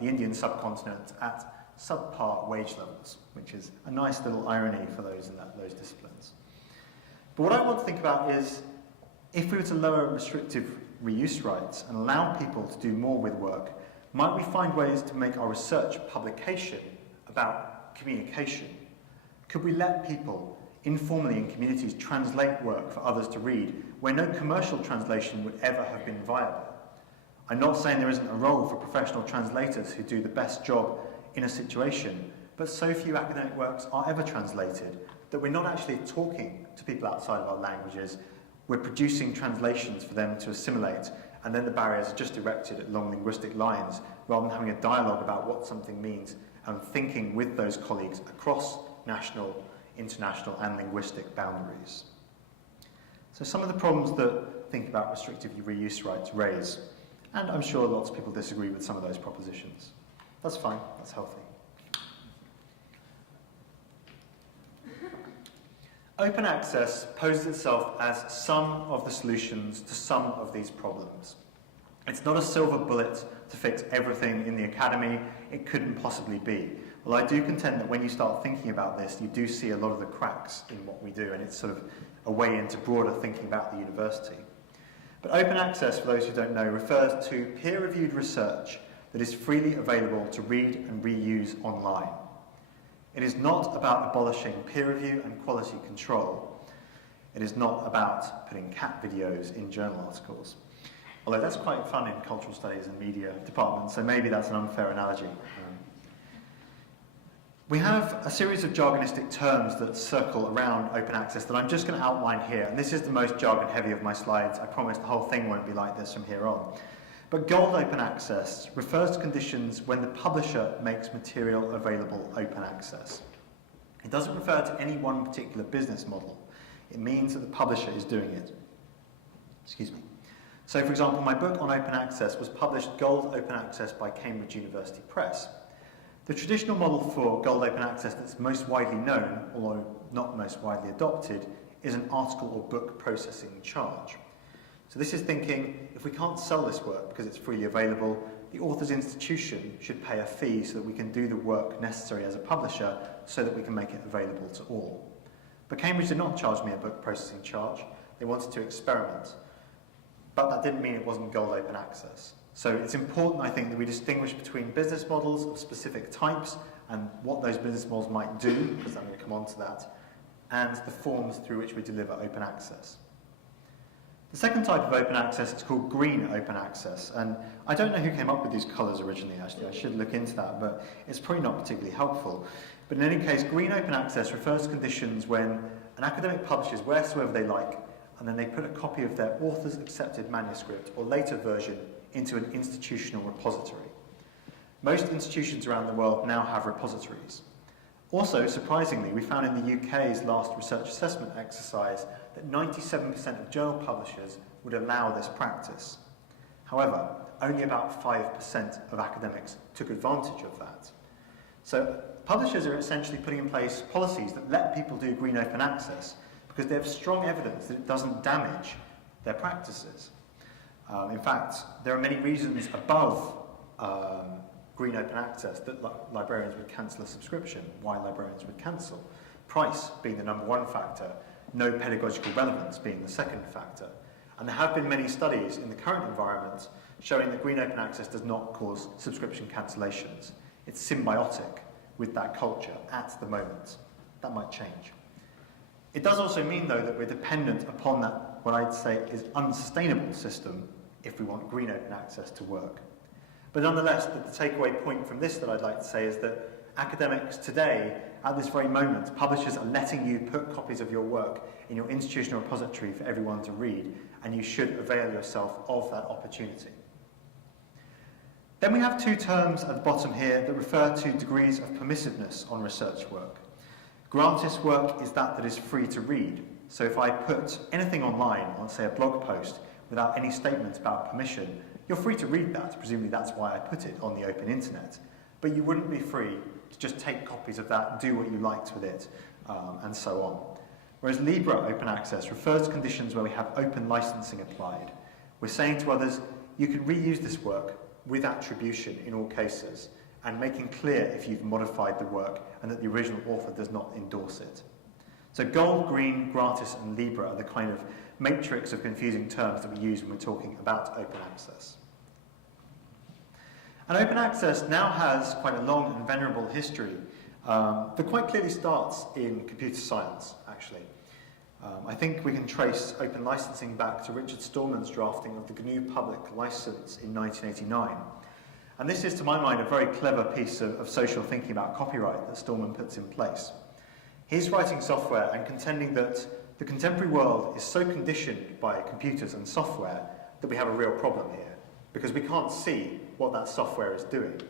the Indian subcontinent at subpar wage levels, which is a nice little irony for those in those disciplines. But what I want to think about is, if we were to lower restrictive reuse rights and allow people to do more with work, might we find ways to make our research publication about communication? Could we let people informally in communities translate work for others to read where no commercial translation would ever have been viable? I'm not saying there isn't a role for professional translators who do the best job in a situation, but so few academic works are ever translated that we're not actually talking to people outside of our languages. We're producing translations for them to assimilate, and then the barriers are just erected along linguistic lines rather than having a dialogue about what something means and thinking with those colleagues across national, international and linguistic boundaries. So some of the problems that think about restrictive reuse rights raise, and I'm sure lots of people disagree with some of those propositions. That's fine, that's healthy. Open access poses itself as some of the solutions to some of these problems. It's not a silver bullet to fix everything in the academy. It couldn't possibly be. Well, I do contend that when you start thinking about this, you do see a lot of the cracks in what we do, and it's sort of a way into broader thinking about the university. But open access, for those who don't know, refers to peer-reviewed research that is freely available to read and reuse online. It is not about abolishing peer review and quality control. It is not about putting cat videos in journal articles. Although that's quite fun in cultural studies and media departments, so maybe that's an unfair analogy. We have a series of jargonistic terms that circle around open access that I'm just going to outline here. And this is the most jargon-heavy of my slides. I promise the whole thing won't be like this from here on. But gold open access refers to conditions when the publisher makes material available open access. It doesn't refer to any one particular business model. It means that the publisher is doing it. Excuse me. So, for example, my book on open access was published gold open access by Cambridge University Press. The traditional model for gold open access that's most widely known, although not most widely adopted, is an article or book processing charge. So this is thinking, if we can't sell this work because it's freely available, the author's institution should pay a fee so that we can do the work necessary as a publisher so that we can make it available to all. But Cambridge did not charge me a book processing charge. They wanted to experiment. But that didn't mean it wasn't gold open access. So it's important, I think, that we distinguish between business models of specific types and what those business models might do, because I'm going to come on to that, and the forms through which we deliver open access. The second type of open access is called green open access, and I don't know who came up with these colours originally, actually. I should look into that, but it's probably not particularly helpful. But in any case, green open access refers to conditions when an academic publishes wheresoever they like, and then they put a copy of their author's accepted manuscript or later version into an institutional repository. Most institutions around the world now have repositories. Also, surprisingly, we found in the UK's last research assessment exercise that 97% of journal publishers would allow this practice. However, only about 5% of academics took advantage of that. So publishers are essentially putting in place policies that let people do green open access because they have strong evidence that it doesn't damage their practices. In fact, there are many reasons above green open access that librarians would cancel a subscription, why librarians would cancel. Price being the number one factor, no pedagogical relevance being the second factor. And there have been many studies in the current environment showing that green open access does not cause subscription cancellations. It's symbiotic with that culture at the moment. That might change. It does also mean, though, that we're dependent upon that, what I'd say is unsustainable system if we want green open access to work. But nonetheless, the takeaway point from this that I'd like to say is that academics today, at this very moment, publishers are letting you put copies of your work in your institutional repository for everyone to read, and you should avail yourself of that opportunity. Then we have two terms at the bottom here that refer to degrees of permissiveness on research work. Gratis work is that is free to read. So if I put anything online, on say a blog post, without any statement about permission, you're free to read that. Presumably that's why I put it on the open internet. But you wouldn't be free to just take copies of that, do what you liked with it, and so on. Whereas Libre open access refers to conditions where we have open licensing applied. We're saying to others, you can reuse this work with attribution in all cases, and making clear if you've modified the work and that the original author does not endorse it. So gold, green, gratis, and Libre are the kind of matrix of confusing terms that we use when we're talking about open access. And open access now has quite a long and venerable history that quite clearly starts in computer science, actually. I think we can trace open licensing back to Richard Stallman's drafting of the GNU Public License in 1989. And this is, to my mind, a very clever piece of social thinking about copyright that Stallman puts in place. He's writing software and contending that the contemporary world is so conditioned by computers and software that we have a real problem here, because we can't see what that software is doing.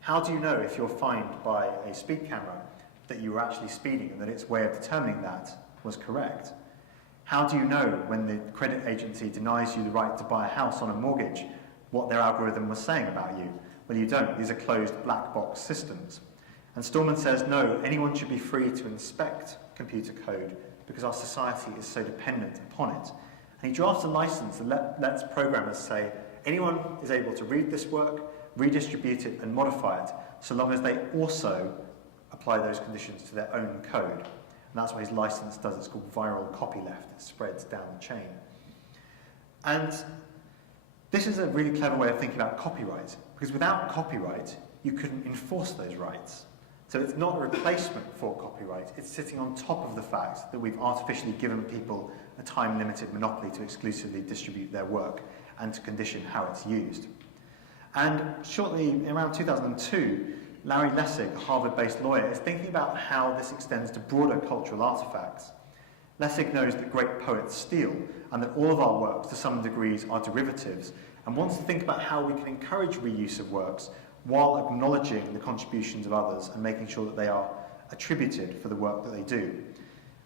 How do you know if you're fined by a speed camera that you were actually speeding and that its way of determining that was correct? How do you know when the credit agency denies you the right to buy a house on a mortgage what their algorithm was saying about you? Well, you don't. These are closed black box systems. And Stallman says, no, anyone should be free to inspect computer code because our society is so dependent upon it. And he drafts a license that lets programmers say, anyone is able to read this work, redistribute it, and modify it, so long as they also apply those conditions to their own code. And that's what his license does. It's called viral copyleft. It spreads down the chain. And this is a really clever way of thinking about copyright, because without copyright, you couldn't enforce those rights. So it's not a replacement for copyright. It's sitting on top of the fact that we've artificially given people a time-limited monopoly to exclusively distribute their work and to condition how it's used. And shortly, around 2002, Larry Lessig, a Harvard-based lawyer, is thinking about how this extends to broader cultural artifacts. Lessig knows that great poets steal, and that all of our works, to some degrees, are derivatives, and wants to think about how we can encourage reuse of works while acknowledging the contributions of others and making sure that they are attributed for the work that they do.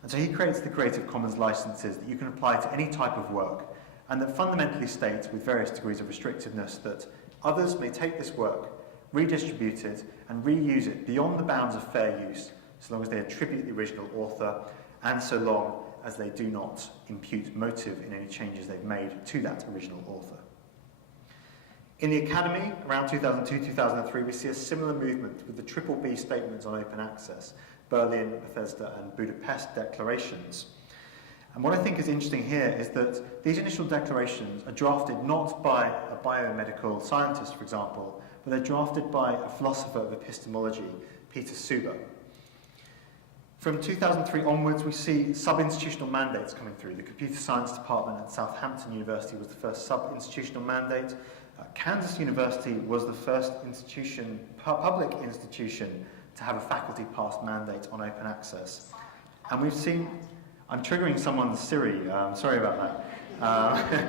And so he creates the Creative Commons licenses that you can apply to any type of work, and that fundamentally states, with various degrees of restrictiveness, that others may take this work, redistribute it, and reuse it beyond the bounds of fair use, so long as they attribute the original author, and so long as they do not impute motive in any changes they've made to that original author. In the academy, around 2002-2003, we see a similar movement with the Triple B statements on open access, Berlin, Bethesda, and Budapest declarations. And what I think is interesting here is that these initial declarations are drafted not by a biomedical scientist, for example, but they're drafted by a philosopher of epistemology, Peter Suber. From 2003 onwards, we see sub-institutional mandates coming through. The Computer Science Department at Southampton University was the first sub-institutional mandate. Kansas University was the first public institution to have a faculty-passed mandate on open access. And we've seen, I'm triggering someone's Siri, sorry about that.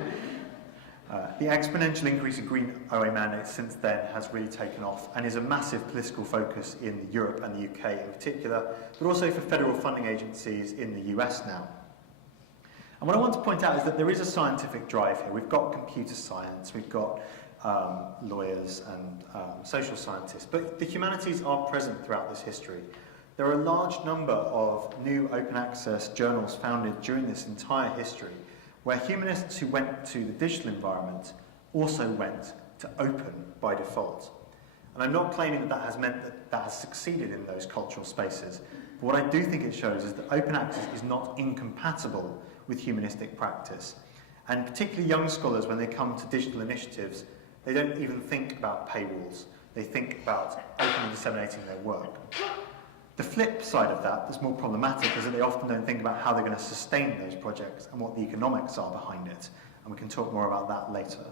The exponential increase in green OA mandates since then has really taken off and is a massive political focus in Europe and the UK in particular, but also for federal funding agencies in the US now. And what I want to point out is that there is a scientific drive here. We've got computer science, we've got lawyers and social scientists, but the humanities are present throughout this history. There are a large number of new open access journals founded during this entire history, where humanists who went to the digital environment also went to open by default. And I'm not claiming that that has meant that that has succeeded in those cultural spaces, but what I do think it shows is that open access is not incompatible with humanistic practice. And particularly young scholars, when they come to digital initiatives, they don't even think about paywalls. They think about openly disseminating their work. The flip side of that, that's more problematic, is that they often don't think about how they're going to sustain those projects and what the economics are behind it. And we can talk more about that later.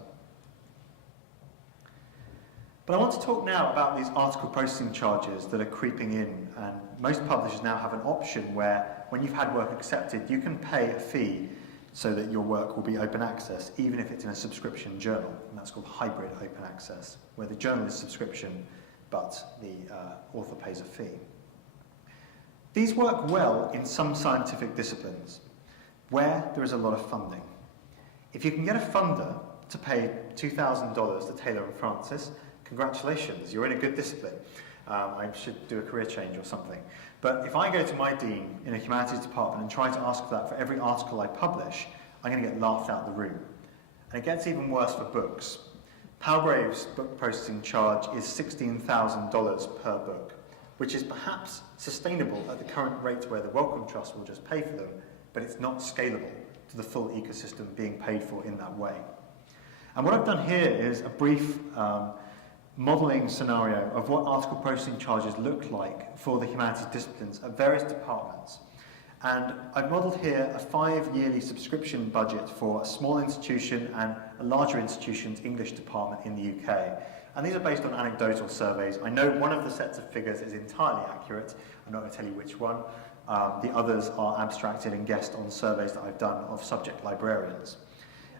But I want to talk now about these article processing charges that are creeping in. And most publishers now have an option where, when you've had work accepted, you can pay a fee so that your work will be open access, even if it's in a subscription journal. And that's called hybrid open access, where the journal is subscription, but the author pays a fee. These work well in some scientific disciplines, where there is a lot of funding. If you can get a funder to pay $2,000 to Taylor and Francis, congratulations, you're in a good discipline. I should do a career change or something. But if I go to my dean in a humanities department and try to ask for that for every article I publish, I'm going to get laughed out of the room. And it gets even worse for books. Palgrave's book processing charge is $16,000 per book, which is perhaps sustainable at the current rate where the Wellcome Trust will just pay for them, but it's not scalable to the full ecosystem being paid for in that way. And what I've done here is a brief modelling scenario of what article processing charges look like for the humanities disciplines at various departments. And I've modelled here a 5-yearly subscription budget for a small institution and a larger institution's English department in the UK. And these are based on anecdotal surveys. I know one of the sets of figures is entirely accurate. I'm not going to tell you which one. The others are abstracted and guessed on surveys that I've done of subject librarians.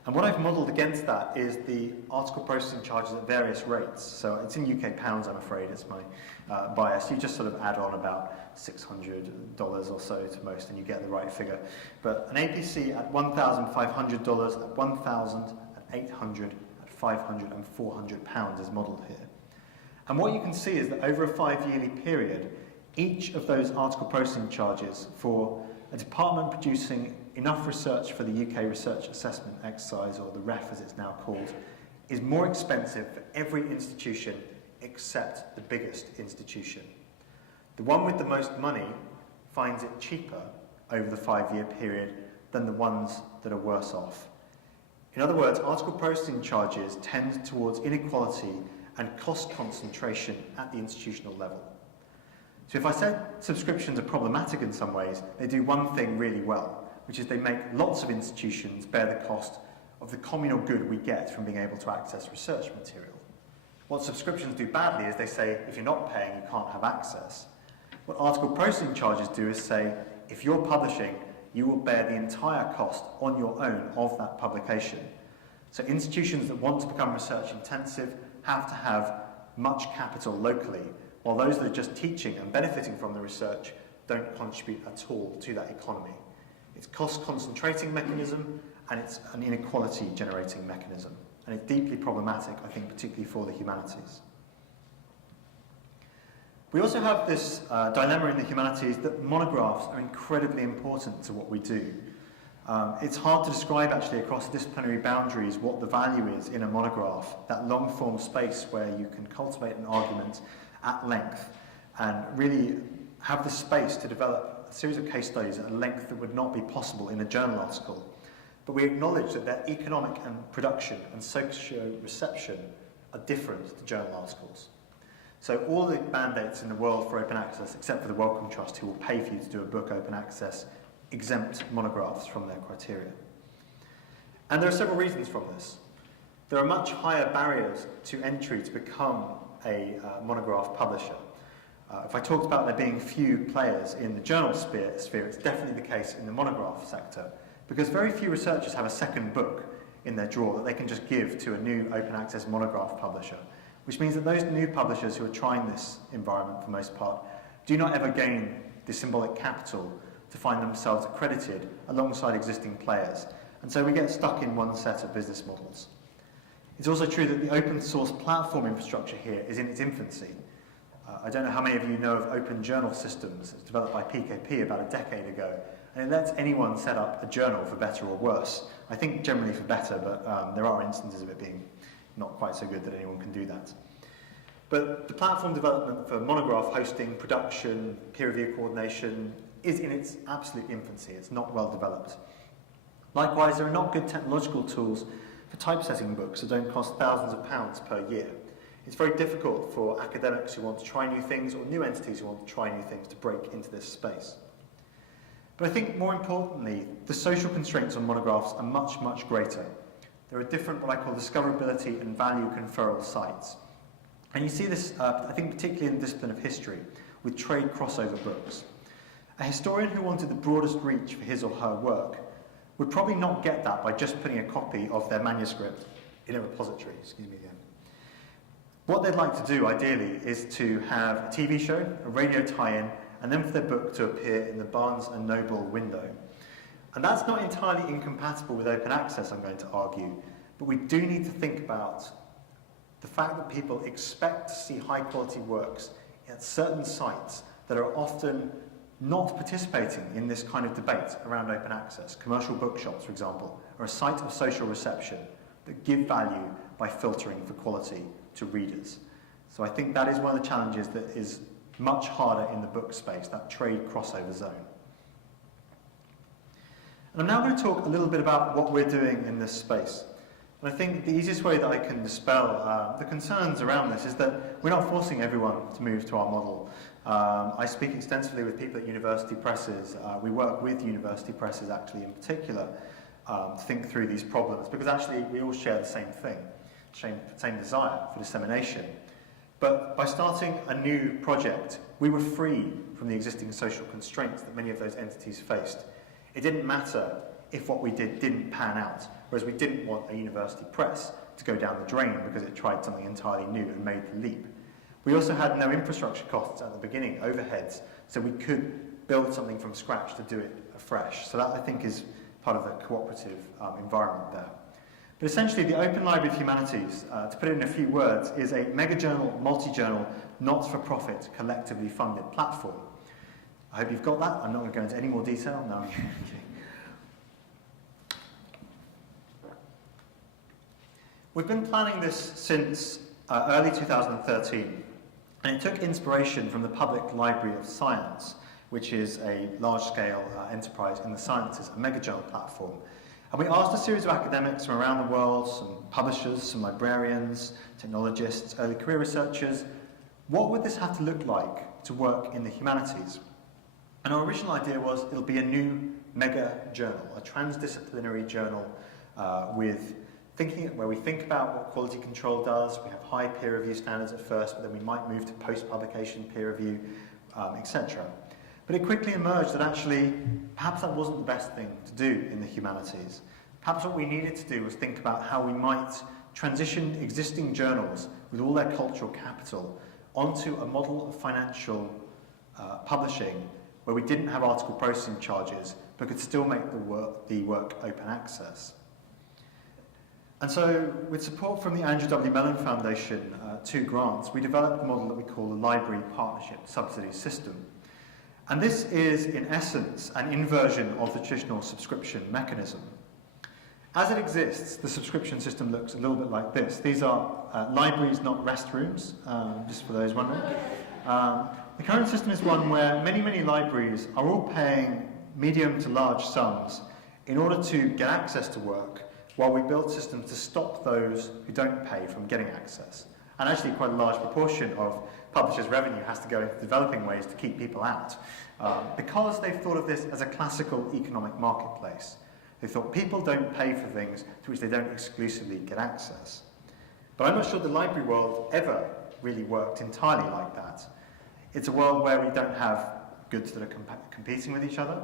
And what I've modelled against that is the article processing charges at various rates. So it's in UK pounds, I'm afraid, it's my bias. You just sort of add on about $600 or so to most and you get the right figure. But an APC at $1,500, at $1,000, at $800, at £500 and £400 is modelled here. And what you can see is that over a 5-yearly period, each of those article processing charges for a department producing enough research for the UK Research Assessment Exercise, or the REF as it's now called, is more expensive for every institution except the biggest institution. The one with the most money finds it cheaper over the 5-year period than the ones that are worse off. In other words, article processing charges tend towards inequality and cost concentration at the institutional level. So if I said subscriptions are problematic in some ways, they do one thing really well, which is they make lots of institutions bear the cost of the communal good we get from being able to access research material. What subscriptions do badly is they say, if you're not paying, you can't have access. What article processing charges do is say, if you're publishing, you will bear the entire cost on your own of that publication. So institutions that want to become research intensive have to have much capital locally, while those that are just teaching and benefiting from the research don't contribute at all to that economy. It's a cost-concentrating mechanism, and it's an inequality-generating mechanism. And it's deeply problematic, I think, particularly for the humanities. We also have this dilemma in the humanities that monographs are incredibly important to what we do. It's hard to describe, actually, across disciplinary boundaries what the value is in a monograph, that long-form space where you can cultivate an argument at length and really have the space to develop a series of case studies at a length that would not be possible in a journal article. But we acknowledge that their economic and production and socio-reception are different to journal articles. So all the mandates in the world for open access, except for the Wellcome Trust, who will pay for you to do a book open access, exempt monographs from their criteria. And there are several reasons from this. There are much higher barriers to entry to become a monograph publisher. If I talked about there being few players in the journal sphere, it's definitely the case in the monograph sector, because very few researchers have a second book in their drawer that they can just give to a new open access monograph publisher, which means that those new publishers who are trying this environment for the most part do not ever gain the symbolic capital to find themselves accredited alongside existing players. And so we get stuck in one set of business models. It's also true that the open source platform infrastructure here is in its infancy. I don't know how many of you know of Open Journal Systems. It's developed by PKP about a decade ago, and it lets anyone set up a journal for better or worse. I think generally for better, but there are instances of it being not quite so good that anyone can do that. But the platform development for monograph hosting, production, peer review coordination is in its absolute infancy. It's not well developed. Likewise, there are not good technological tools for typesetting books that don't cost thousands of pounds per year. It's very difficult for academics who want to try new things or new entities who want to try new things to break into this space. But I think more importantly, the social constraints on monographs are much, much greater. There are different what I call discoverability and value conferral sites. And you see this, I think, particularly in the discipline of history, with trade crossover books. A historian who wanted the broadest reach for his or her work would probably not get that by just putting a copy of their manuscript in a repository. Excuse me again. What they'd like to do, ideally, is to have a TV show, a radio tie-in, and then for their book to appear in the Barnes & Noble window. And that's not entirely incompatible with open access, I'm going to argue, but we do need to think about the fact that people expect to see high-quality works at certain sites that are often not participating in this kind of debate around open access. Commercial bookshops, for example, are a site of social reception that give value by filtering for quality to readers. So I think that is one of the challenges that is much harder in the book space, that trade crossover zone. And I'm now going to talk a little bit about what we're doing in this space. And I think the easiest way that I can dispel the concerns around this is that we're not forcing everyone to move to our model. I speak extensively with people at university presses. We work with university presses, actually, in particular, to think through these problems, because actually we all share the same thing, same desire for dissemination. But by starting a new project, we were free from the existing social constraints that many of those entities faced. It didn't matter if what we did didn't pan out, whereas we didn't want a university press to go down the drain because it tried something entirely new and made the leap. We also had no infrastructure costs at the beginning, overheads, so we could build something from scratch to do it afresh. So that, I think, is part of the cooperative environment there. But essentially, the Open Library of Humanities, to put it in a few words, is a mega-journal, multi-journal, not-for-profit, collectively funded platform. I hope you've got that. I'm not going to go into any more detail. No, I'm kidding. We've been planning this since early 2013, and it took inspiration from the Public Library of Science, which is a large-scale enterprise in the sciences, a mega-journal platform. And we asked a series of academics from around the world, some publishers, some librarians, technologists, early career researchers, what would this have to look like to work in the humanities? And our original idea was it'll be a new mega-journal, a transdisciplinary journal with where we think about what quality control does. We have high peer review standards at first, but then we might move to post-publication peer review, etc. But it quickly emerged that actually, perhaps that wasn't the best thing to do in the humanities. Perhaps what we needed to do was think about how we might transition existing journals with all their cultural capital onto a model of financial publishing where we didn't have article processing charges, but could still make the work open access. And so, with support from the Andrew W. Mellon Foundation, 2 grants, we developed a model that we call the Library Partnership Subsidy System. And this is, in essence, an inversion of the traditional subscription mechanism. As it exists, the subscription system looks a little bit like this. These are libraries, not restrooms, just for those wondering. The current system is one where many, many libraries are all paying medium to large sums in order to get access to work, while we build systems to stop those who don't pay from getting access. And actually quite a large proportion of publishers' revenue has to go into developing ways to keep people out, because they've thought of this as a classical economic marketplace. They thought people don't pay for things to which they don't exclusively get access. But I'm not sure the library world ever really worked entirely like that. It's a world where we don't have goods that are competing with each other.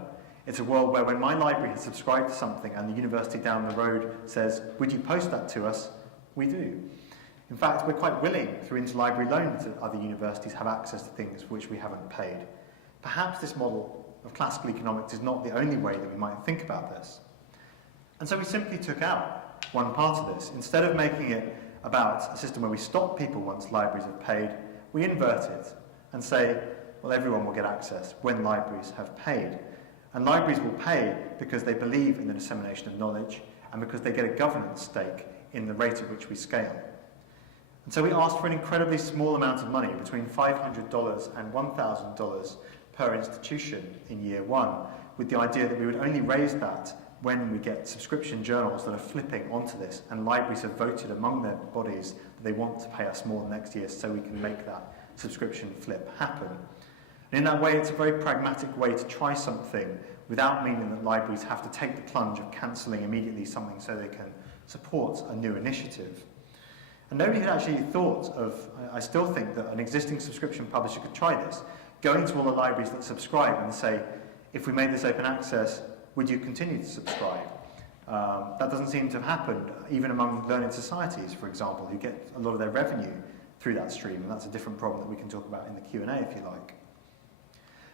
It's a world where when my library has subscribed to something and the university down the road says, would you post that to us? We do. In fact, we're quite willing, through interlibrary loans, that other universities have access to things for which we haven't paid. Perhaps this model of classical economics is not the only way that we might think about this. And so we simply took out one part of this. Instead of making it about a system where we stop people once libraries have paid, we invert it and say, well, everyone will get access when libraries have paid. And libraries will pay because they believe in the dissemination of knowledge and because they get a governance stake in the rate at which we scale. And so we asked for an incredibly small amount of money, between $500 and $1,000 per institution in year 1, with the idea that we would only raise that when we get subscription journals that are flipping onto this, and libraries have voted among their bodies that they want to pay us more next year so we can make that subscription flip happen. And in that way, it's a very pragmatic way to try something without meaning that libraries have to take the plunge of cancelling immediately something so they can support a new initiative. And nobody had actually thought of, I still think that an existing subscription publisher could try this, going to all the libraries that subscribe and say, if we made this open access, would you continue to subscribe? That doesn't seem to have happened, even among learned societies, for example, who get a lot of their revenue through that stream, and that's a different problem that we can talk about in the Q&A if you like.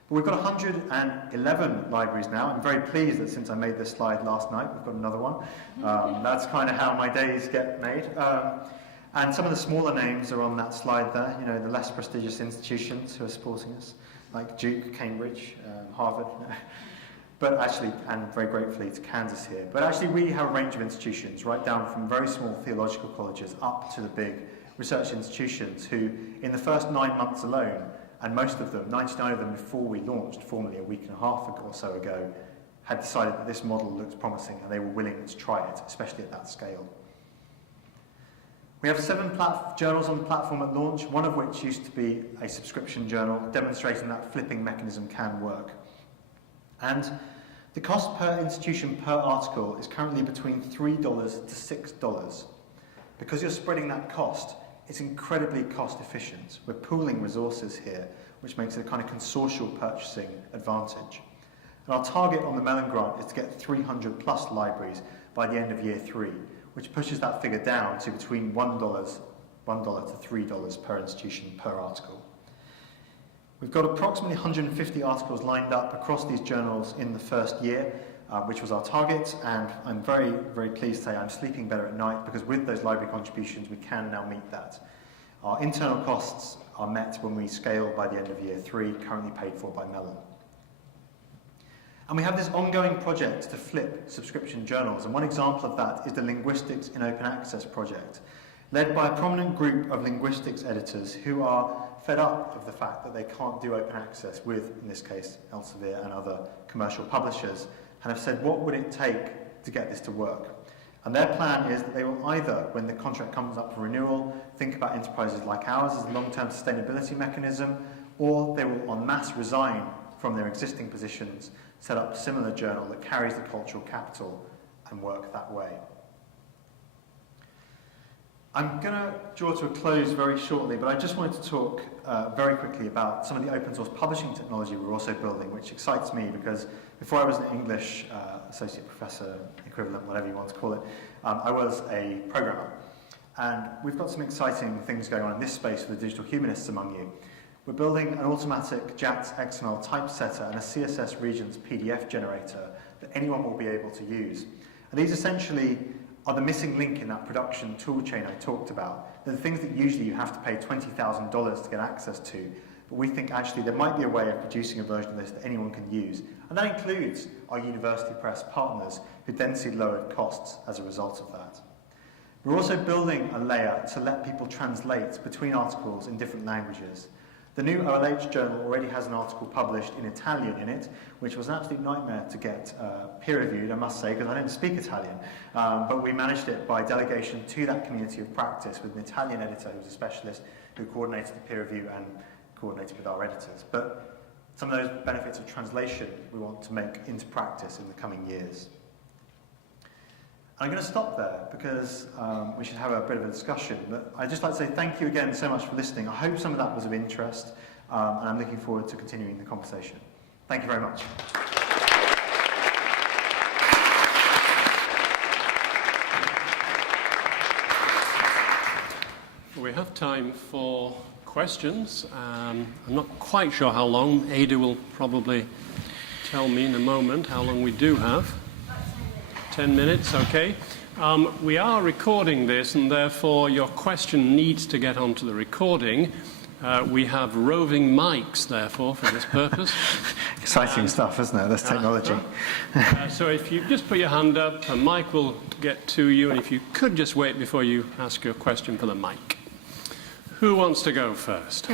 But we've got 111 libraries now. I'm very pleased that since I made this slide last night, we've got another one. That's kind of how my days get made. And some of the smaller names are on that slide there, you know, the less prestigious institutions who are supporting us, like Duke, Cambridge, Harvard, but actually, and very gratefully to Kansas here. But actually we have a range of institutions, right down from very small theological colleges up to the big research institutions who, in the first 9 months alone, and most of them, 99 of them before we launched formally a week and a half or so ago, had decided that this model looked promising and they were willing to try it, especially at that scale. We have 7 journals on the platform at launch, one of which used to be a subscription journal, demonstrating that flipping mechanism can work. And the cost per institution per article is currently between $3 to $6. Because you're spreading that cost, it's incredibly cost efficient. We're pooling resources here, which makes it a kind of consortial purchasing advantage. And our target on the Mellon grant is to get 300 plus libraries by the end of year 3, which pushes that figure down to between $1 to $3 per institution per article. We've got approximately 150 articles lined up across these journals in the first year, which was our target, and I'm very, very pleased to say I'm sleeping better at night because with those library contributions we can now meet that. Our internal costs are met when we scale by the end of year 3, currently paid for by Mellon. And we have this ongoing project to flip subscription journals, and one example of that is the Linguistics in Open Access project, led by a prominent group of linguistics editors who are fed up of the fact that they can't do open access with, in this case, Elsevier and other commercial publishers, and have said, what would it take to get this to work? And their plan is that they will either, when the contract comes up for renewal, think about enterprises like ours as a long-term sustainability mechanism, or they will en masse resign from their existing positions, set up a similar journal that carries the cultural capital and work that way. I'm going to draw to a close very shortly, but I just wanted to talk very quickly about some of the open source publishing technology we're also building, which excites me because before I was an English associate professor, equivalent, whatever you want to call it, I was a programmer. And we've got some exciting things going on in this space for the digital humanists among you. We're building an automatic JAX XML typesetter and a CSS regions PDF generator that anyone will be able to use. And these essentially are the missing link in that production tool chain I talked about. They're the things that usually you have to pay $20,000 to get access to, but we think actually there might be a way of producing a version of this that anyone can use. And that includes our university press partners who then see lowered costs as a result of that. We're also building a layer to let people translate between articles in different languages. The new OLH journal already has an article published in Italian in it, which was an absolute nightmare to get peer-reviewed, I must say, because I don't speak Italian. But we managed it by delegation to that community of practice with an Italian editor who was a specialist who coordinated the peer review and coordinated with our editors. But some of those benefits of translation we want to make into practice in the coming years. I'm going to stop there because we should have a bit of a discussion, but I'd just like to say thank you again so much for listening. I hope some of that was of interest, and I'm looking forward to continuing the conversation. Thank you very much. We have time for questions. I'm not quite sure how long. Ada will probably tell me in a moment how long we do have. 10 minutes, okay. We are recording this, and therefore your question needs to get onto the recording. We have roving mics, therefore, for this purpose. Exciting stuff, isn't it? This technology. So if you just put your hand up, a mic will get to you, and if you could just wait before you ask your question for the mic. Who wants to go first?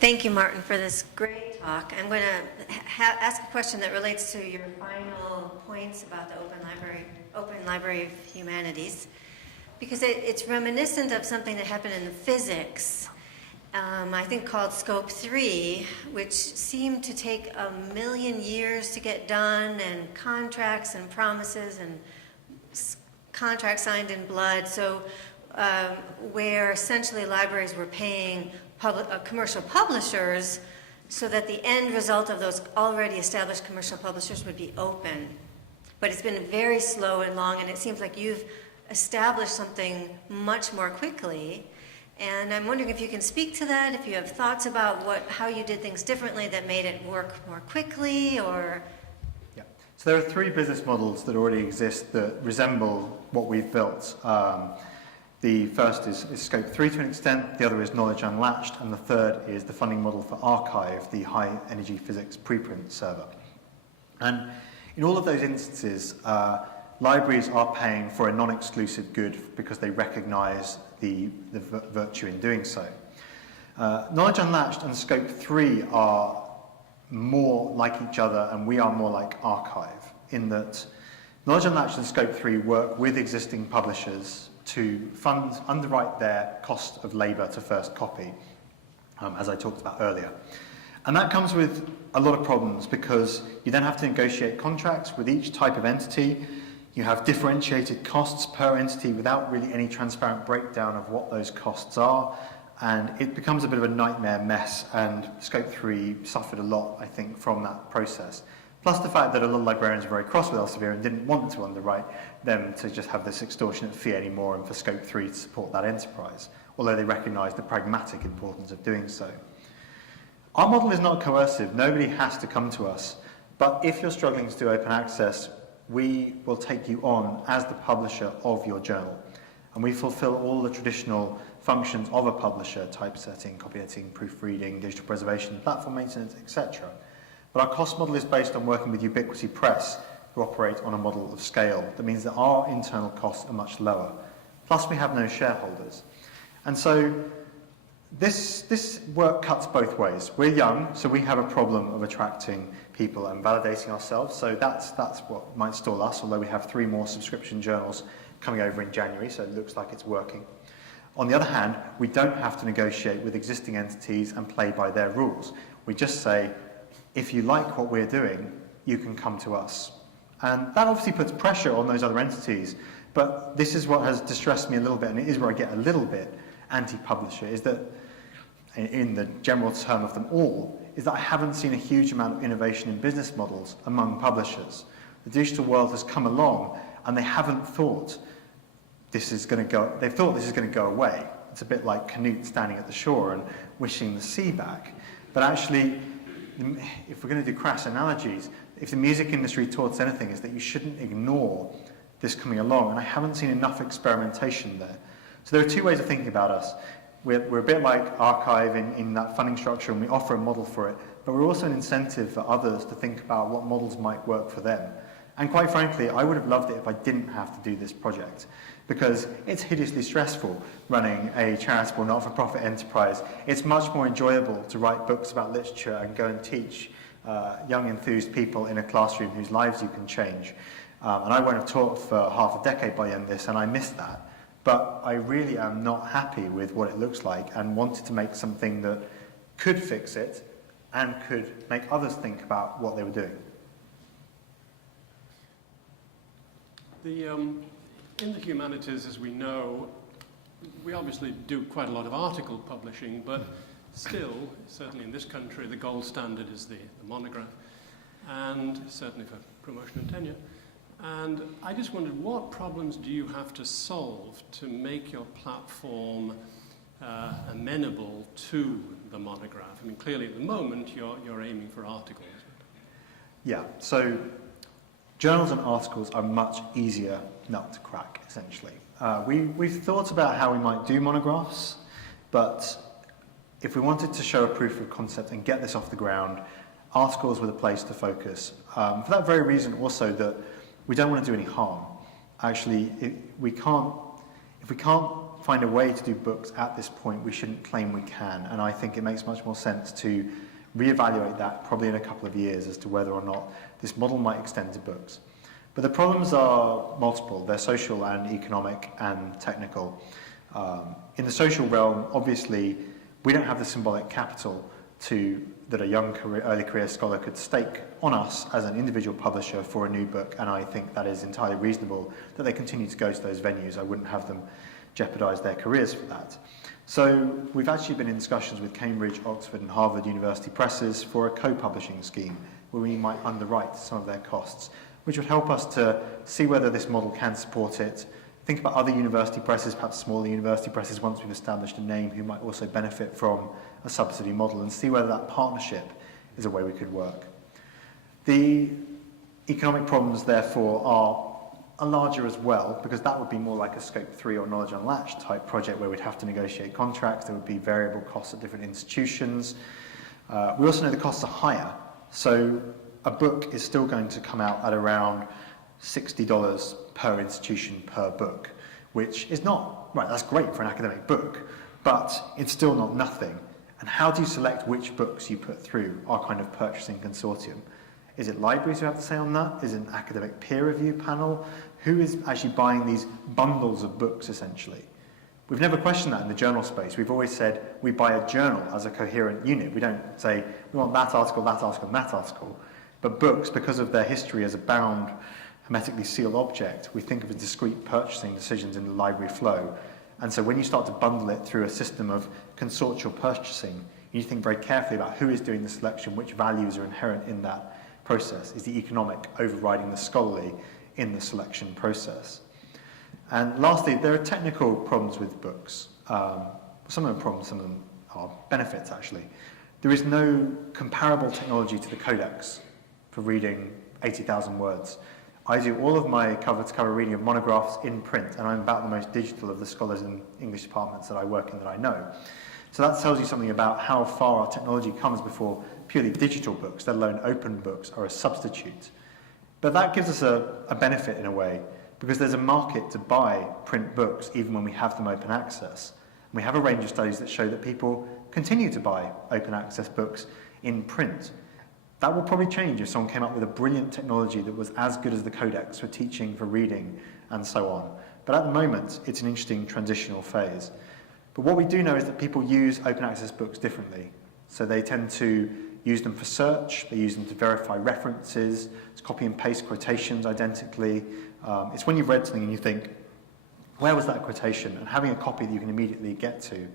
Thank you, Martin, for this great talk. I'm going to ask a question that relates to your final points about the Open Library of Humanities, because it's reminiscent of something that happened in the physics, I think called Scope 3, which seemed to take 1,000,000 years to get done, and contracts and promises and contracts signed in blood. So where essentially libraries were paying commercial publishers so that the end result of those already established commercial publishers would be open. But it's been very slow and long, and it seems like you've established something much more quickly. And I'm wondering if you can speak to that, if you have thoughts about how you did things differently that made it work more quickly, or... Yeah. So there are three business models that already exist that resemble what we've built. The first is Scope 3 to an extent, the other is Knowledge Unlatched, and the third is the funding model for Archive, the high-energy physics preprint server. And in all of those instances, libraries are paying for a non-exclusive good because they recognise the virtue in doing so. Knowledge Unlatched and Scope 3 are more like each other, and we are more like Archive, in that Knowledge Unlatched and Scope 3 work with existing publishers to underwrite their cost of labour to first copy, as I talked about earlier. And that comes with a lot of problems because you then have to negotiate contracts with each type of entity. You have differentiated costs per entity without really any transparent breakdown of what those costs are. And it becomes a bit of a nightmare mess, and Scope 3 suffered a lot, I think, from that process. Plus the fact that a lot of librarians are very cross with Elsevier and didn't want to underwrite them to just have this extortionate fee anymore and for Scope 3 to support that enterprise, although they recognise the pragmatic importance of doing so. Our model is not coercive. Nobody has to come to us. But if you're struggling to do open access, we will take you on as the publisher of your journal. And we fulfill all the traditional functions of a publisher: typesetting, copy editing, proofreading, digital preservation, platform maintenance, etc. But our cost model is based on working with Ubiquity Press, who operate on a model of scale. That means that our internal costs are much lower. Plus, we have no shareholders. And so this work cuts both ways. We're young, so we have a problem of attracting people and validating ourselves. So that's what might stall us, although we have 3 more subscription journals coming over in January, so it looks like it's working. On the other hand, we don't have to negotiate with existing entities and play by their rules. We just say, if you like what we're doing, you can come to us. And that obviously puts pressure on those other entities, but this is what has distressed me a little bit, and it is where I get a little bit anti-publisher, is that, in the general term of them all, is that I haven't seen a huge amount of innovation in business models among publishers. The digital world has come along, and they haven't thought this is going to go, they've thought this is going to go away. It's a bit like Canute standing at the shore and wishing the sea back. But actually, if we're going to do crass analogies, if the music industry taught us anything, is that you shouldn't ignore this coming along, and I haven't seen enough experimentation there. So there are 2 ways of thinking about us. We're a bit like Archive in that funding structure, and we offer a model for it, but we're also an incentive for others to think about what models might work for them. And quite frankly, I would have loved it if I didn't have to do this project, because it's hideously stressful running a charitable not-for-profit enterprise. It's much more enjoyable to write books about literature and go and teach young enthused people in a classroom whose lives you can change. And I won't have taught for half a decade by the end of this, and I miss that. But I really am not happy with what it looks like and wanted to make something that could fix it and could make others think about what they were doing. In the humanities, as we know, we obviously do quite a lot of article publishing, but still, certainly in this country, the gold standard is the monograph, and certainly for promotion and tenure. And I just wondered, what problems do you have to solve to make your platform amenable to the monograph? I mean, clearly at the moment, you're aiming for articles. Yeah, so journals and articles are much easier nut to crack, essentially. We've thought about how we might do monographs, but if we wanted to show a proof of concept and get this off the ground, articles were the place to focus. For that very reason also, that we don't want to do any harm. Actually, if we can't find a way to do books at this point, we shouldn't claim we can. And I think it makes much more sense to reevaluate that probably in a couple of years as to whether or not this model might extend to books. But the problems are multiple. They're social and economic and technical. In the social realm, obviously, we don't have the symbolic capital that a young early career scholar could stake on us as an individual publisher for a new book, and I think that is entirely reasonable that they continue to go to those venues. I wouldn't have them jeopardise their careers for that. So we've actually been in discussions with Cambridge, Oxford and Harvard University presses for a co-publishing scheme where we might underwrite some of their costs, which would help us to see whether this model can support it, think about other university presses, perhaps smaller university presses once we've established a name who might also benefit from a subsidy model, and see whether that partnership is a way we could work. The Economic problems, therefore, are larger as well, because that would be more like a Scope 3 or Knowledge Unlatched type project where we'd have to negotiate contracts. There would be variable costs at different institutions. We also know the costs are higher. So a book is still going to come out at around $60 per institution per book, which is not, right, that's great for an academic book, but it's still not nothing. And how do you select which books you put through our kind of purchasing consortium? Is it libraries who have to say on that? Is it an academic peer review panel? Who is actually buying these bundles of books, essentially? We've never questioned that in the journal space. We've always said we buy a journal as a coherent unit. We don't say we want that article, that article, and that article. But books, because of their history as a bound, hermetically sealed object, we think of as discrete purchasing decisions in the library flow. And so when you start to bundle it through a system of consortial purchasing, you think very carefully about who is doing the selection, which values are inherent in that process. Is the economic overriding the scholarly in the selection process? And lastly, there are technical problems with books. Some of them are problems, some of them are benefits, actually. There is no comparable technology to the codex for reading 80,000 words. I do all of my cover-to-cover reading of monographs in print, and I'm about the most digital of the scholars in English departments that I work in that I know. So that tells you something about how far our technology comes before purely digital books, let alone open books, are a substitute. But that gives us a benefit in a way, because there's a market to buy print books even when we have them open access. And we have a range of studies that show that people continue to buy open access books in print. That will probably change if someone came up with a brilliant technology that was as good as the codex for teaching, for reading, and so on. But at the moment, it's an interesting transitional phase. But what we do know is that people use open access books differently. So they tend to use them for search, they use them to verify references, to copy and paste quotations identically. It's when you've read something and you think, where was that quotation? And having a copy that you can immediately get to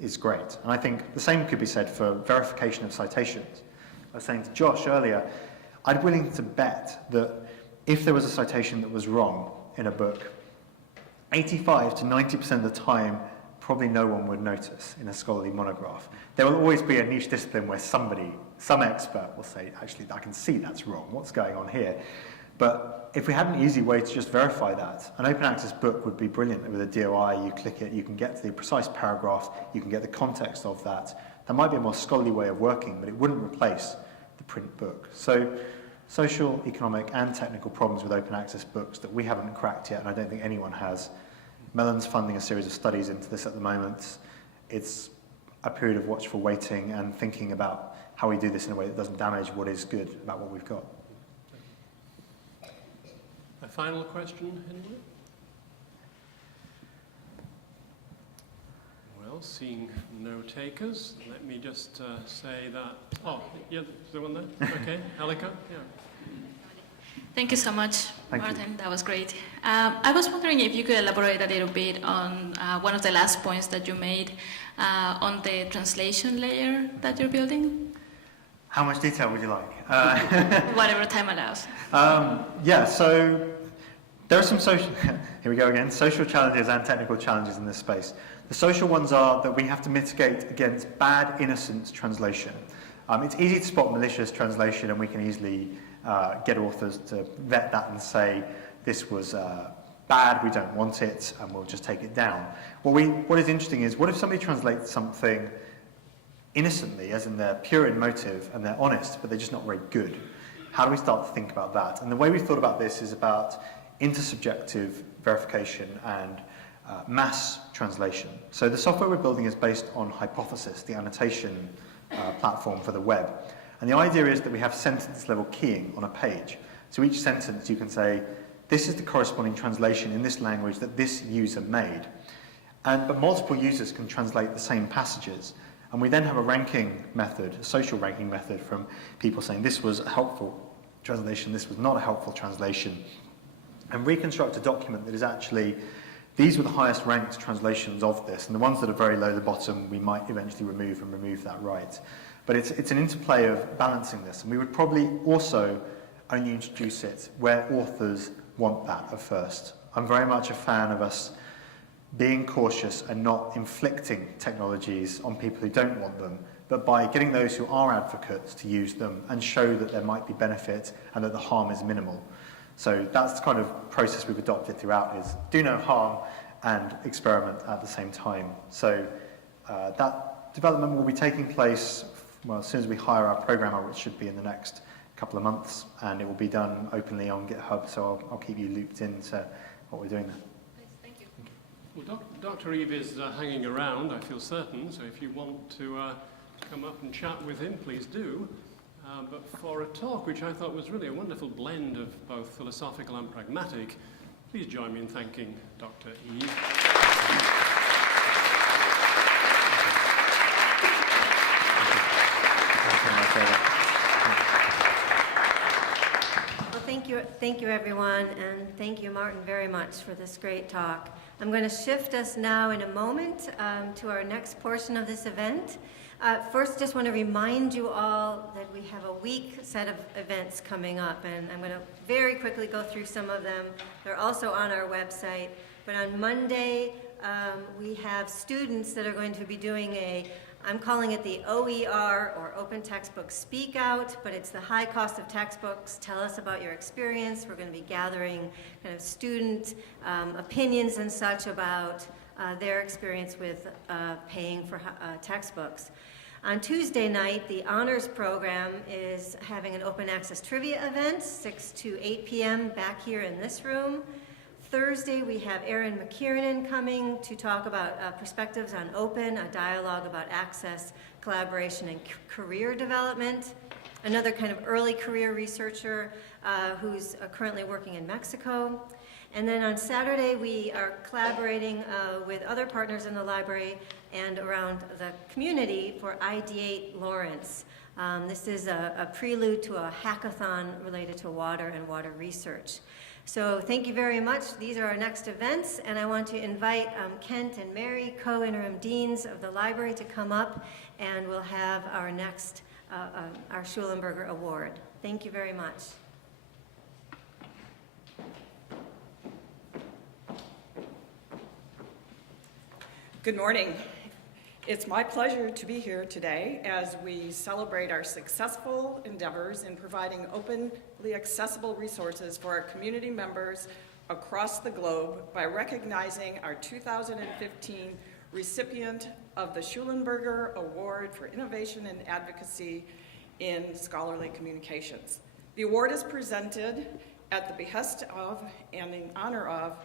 is great. And I think the same could be said for verification of citations. I was saying to Josh earlier, I'd be willing to bet that if there was a citation that was wrong in a book, 85 to 90% of the time, probably no one would notice in a scholarly monograph. There will always be a niche discipline where somebody, some expert will say, actually, I can see that's wrong. What's going on here? But if we had an easy way to just verify that, an open access book would be brilliant with a DOI. You click it, you can get to the precise paragraph, you can get the context of that. That might be a more scholarly way of working, but it wouldn't replace the print book. So social, economic, and technical problems with open access books that we haven't cracked yet, and I don't think anyone has. Mellon's funding a series of studies into this at the moment. It's a period of watchful waiting and thinking about how we do this in a way that doesn't damage what is good about what we've got. A final question, anybody? Well, seeing no takers, let me just say that... Oh, yeah, is there one there? Okay, Alika? Yeah. Thank you so much, Thank Martin. you. That was great. I was wondering if you could elaborate a little bit on one of the last points that you made on the translation layer that you're building. How much detail would you like? Whatever time allows. Yeah, so there are some social, here we go again, social challenges and technical challenges in this space. The social ones are that we have to mitigate against bad, innocent translation. It's easy to spot malicious translation, and we can easily get authors to vet that and say, this was bad, we don't want it, and we'll just take it down. What is interesting is, what if somebody translates something innocently, as in they're pure in motive and they're honest, but they're just not very good? How do we start to think about that? And the way we thought about this is about intersubjective verification and mass translation. So the software we're building is based on Hypothesis, the annotation platform for the web. And the idea is that we have sentence-level keying on a page. So each sentence you can say, this is the corresponding translation in this language that this user made. But multiple users can translate the same passages. And we then have a ranking method, a social ranking method, from people saying this was a helpful translation, this was not a helpful translation, and reconstruct a document that is actually, these were the highest ranked translations of this, and the ones that are very low at the bottom we might eventually remove that right. But it's an interplay of balancing this, and we would probably also only introduce it where authors want that at first. I'm very much a fan of us being cautious and not inflicting technologies on people who don't want them, but by getting those who are advocates to use them and show that there might be benefit and that the harm is minimal. So that's the kind of process we've adopted throughout, is do no harm and experiment at the same time. So that development will be taking place, well, as soon as we hire our programmer, which should be in the next couple of months, and it will be done openly on GitHub, so I'll keep you looped into what we're doing there. Thank you. Well, Dr. Eve is hanging around, I feel certain, so if you want to come up and chat with him, please do. But for a talk which I thought was really a wonderful blend of both philosophical and pragmatic, please join me in thanking Dr. Eve. Well, thank you everyone, and thank you Martin very much for this great talk. I'm going to shift us now in a moment to our next portion of this event. First, just want to remind you all that we have a week set of events coming up, and I'm going to very quickly go through some of them. They're also on our website. But on Monday, we have students that are going to be doing I'm calling it the OER, or Open Textbook Speak Out, but it's the high cost of textbooks. Tell us about your experience. We're going to be gathering kind of student opinions and such about their experience with paying for textbooks. On Tuesday night, the honors program is having an open access trivia event, 6 to 8 p.m. back here in this room. Thursday, we have Erin McKiernan coming to talk about perspectives on open, a dialogue about access, collaboration, and career development. Another kind of early career researcher who's currently working in Mexico. And then on Saturday, we are collaborating with other partners in the library and around the community for Ideate Lawrence. This is a prelude to a hackathon related to water and water research. So thank you very much. These are our next events, and I want to invite Kent and Mary, co-interim deans of the library, to come up, and we'll have our next, our Schulenberger Award. Thank you very much. Good morning. It's my pleasure to be here today as we celebrate our successful endeavors in providing openly accessible resources for our community members across the globe by recognizing our 2015 recipient of the Schulenberger Award for Innovation and Advocacy in Scholarly Communications. The award is presented at the behest of and in honor of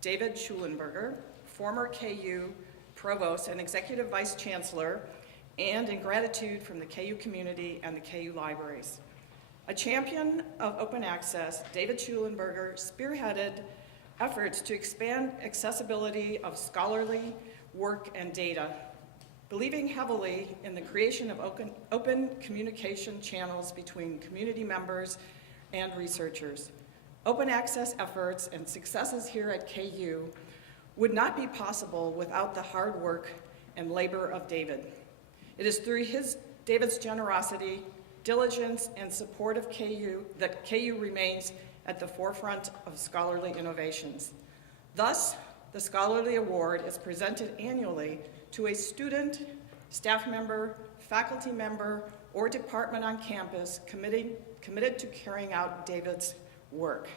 David Schulenberger, former KU Provost and Executive Vice Chancellor, and in gratitude from the KU community and the KU libraries. A champion of open access, David Schulenberger spearheaded efforts to expand accessibility of scholarly work and data, believing heavily in the creation of open communication channels between community members and researchers. Open access efforts and successes here at KU would not be possible without the hard work and labor of David. It is through David's generosity, diligence, and support of KU that KU remains at the forefront of scholarly innovations. Thus, the Scholarly Award is presented annually to a student, staff member, faculty member, or department on campus committed to carrying out David's work.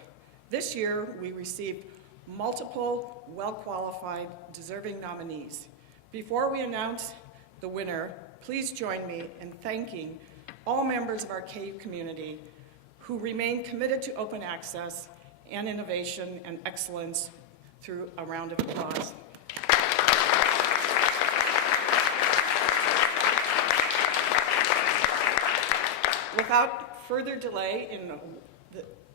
This year, we received multiple well-qualified, deserving nominees. Before we announce the winner, please join me in thanking all members of our KU community who remain committed to open access and innovation and excellence through a round of applause. Without further delay in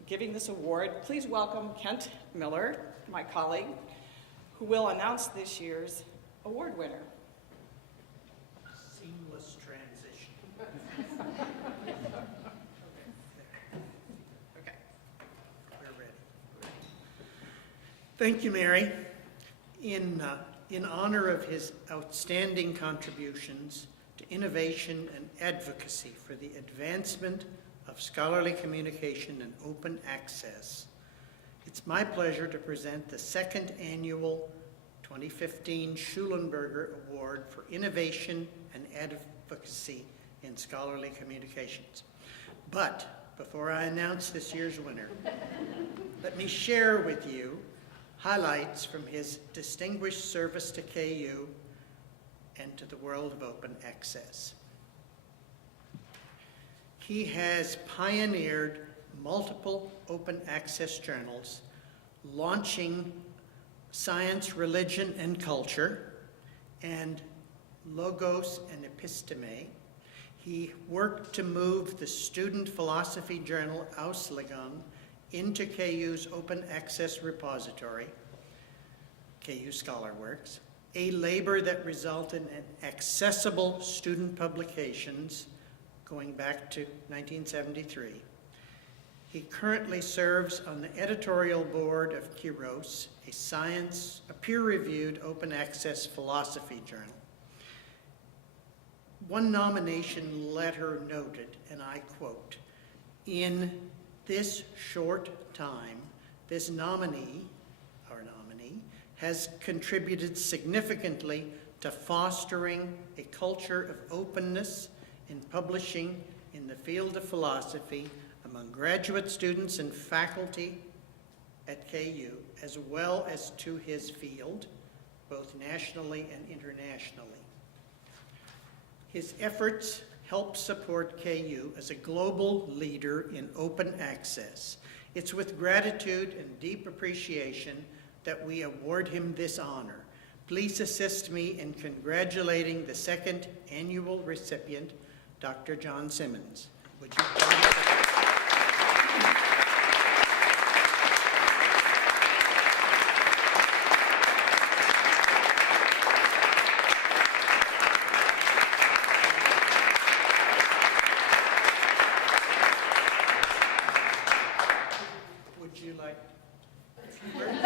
giving this award, please welcome Kent Miller, my colleague, who will announce this year's award winner. Seamless transition. Okay, we're ready. Thank you, Mary. In honor of his outstanding contributions to innovation and advocacy for the advancement of scholarly communication and open access, it's my pleasure to present the second annual 2015 Schulenberger Award for Innovation and advocacy in scholarly communications. But before I announce this year's winner, let me share with you highlights from his distinguished service to KU and to the world of open access. He has pioneered multiple open access journals, launching Science, Religion, and Culture, and Logos and Episteme. He worked to move the student philosophy journal Auslegung into KU's open access repository, KU ScholarWorks, a labor that resulted in accessible student publications going back to 1973. He currently serves on the editorial board of Kairos, a peer-reviewed open access philosophy journal. One nomination letter noted, and I quote, "In this short time, this nominee, has contributed significantly to fostering a culture of openness in publishing in the field of philosophy among graduate students and faculty at KU, as well as to his field, both nationally and internationally. His efforts help support KU as a global leader in open access. It's with gratitude and deep appreciation that we award him this honor. Please assist me in congratulating the second annual recipient, Dr. John Simmons. Would you please? Would you like a few words?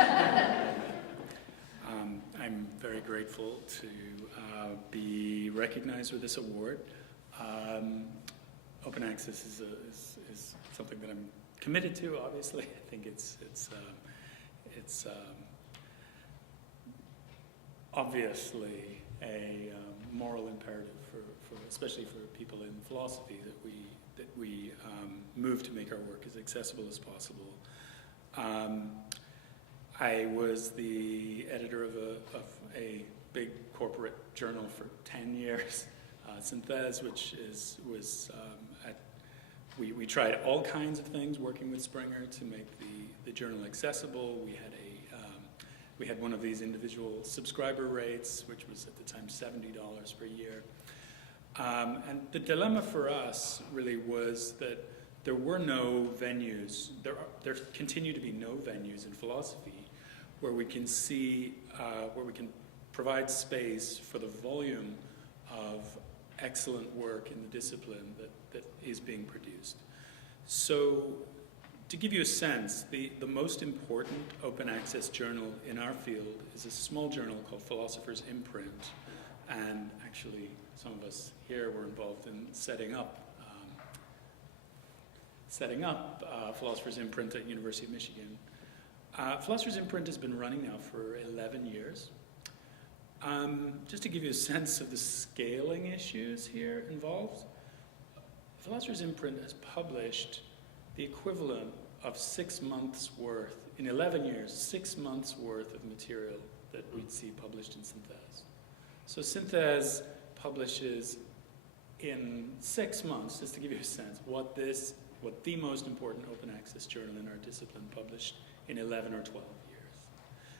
I'm very grateful to be recognized with this award. Open access is something that I'm committed to. Obviously, I think it's obviously a moral imperative for especially for people in philosophy that we move to make our work as accessible as possible. I was the editor of a big corporate journal for 10 years, Synthèse, which we tried all kinds of things working with Springer to make the journal accessible. We had one of these individual subscriber rates, which was at the time $70 per year. And the dilemma for us really was that there were no venues, there continue to be no venues in philosophy where we can see, where we can provide space for the volume of excellent work in the discipline that is being produced. So to give you a sense, the most important open access journal in our field is a small journal called Philosopher's Imprint, and actually some of us here were involved in setting up Philosopher's Imprint at University of Michigan. Philosopher's Imprint has been running now for 11 years. Just to give you a sense of the scaling issues here involved, Philosopher's Imprint has published the equivalent of 6 months worth, in 11 years, 6 months worth of material that we'd see published in Synthèse. So Synthèse publishes in 6 months, just to give you a sense, what the most important open access journal in our discipline published in 11 or 12 years.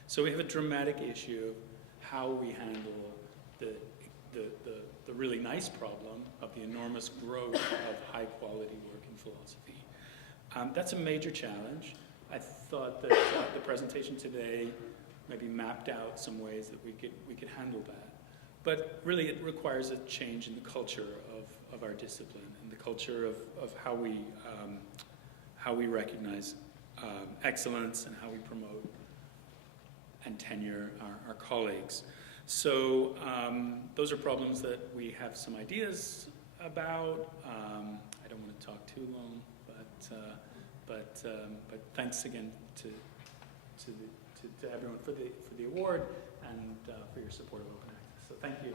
So we have a dramatic issue of how we handle the really nice problem of the enormous growth of high quality work in philosophy. That's a major challenge. I thought that the presentation today maybe mapped out some ways that we could handle that. But really it requires a change in the culture of our discipline and the culture of how we recognize excellence and how we promote and tenure our colleagues. So those are problems that we have some ideas about. I don't want to talk too long, but thanks again to everyone for the award and for your support of Open Access. So thank you.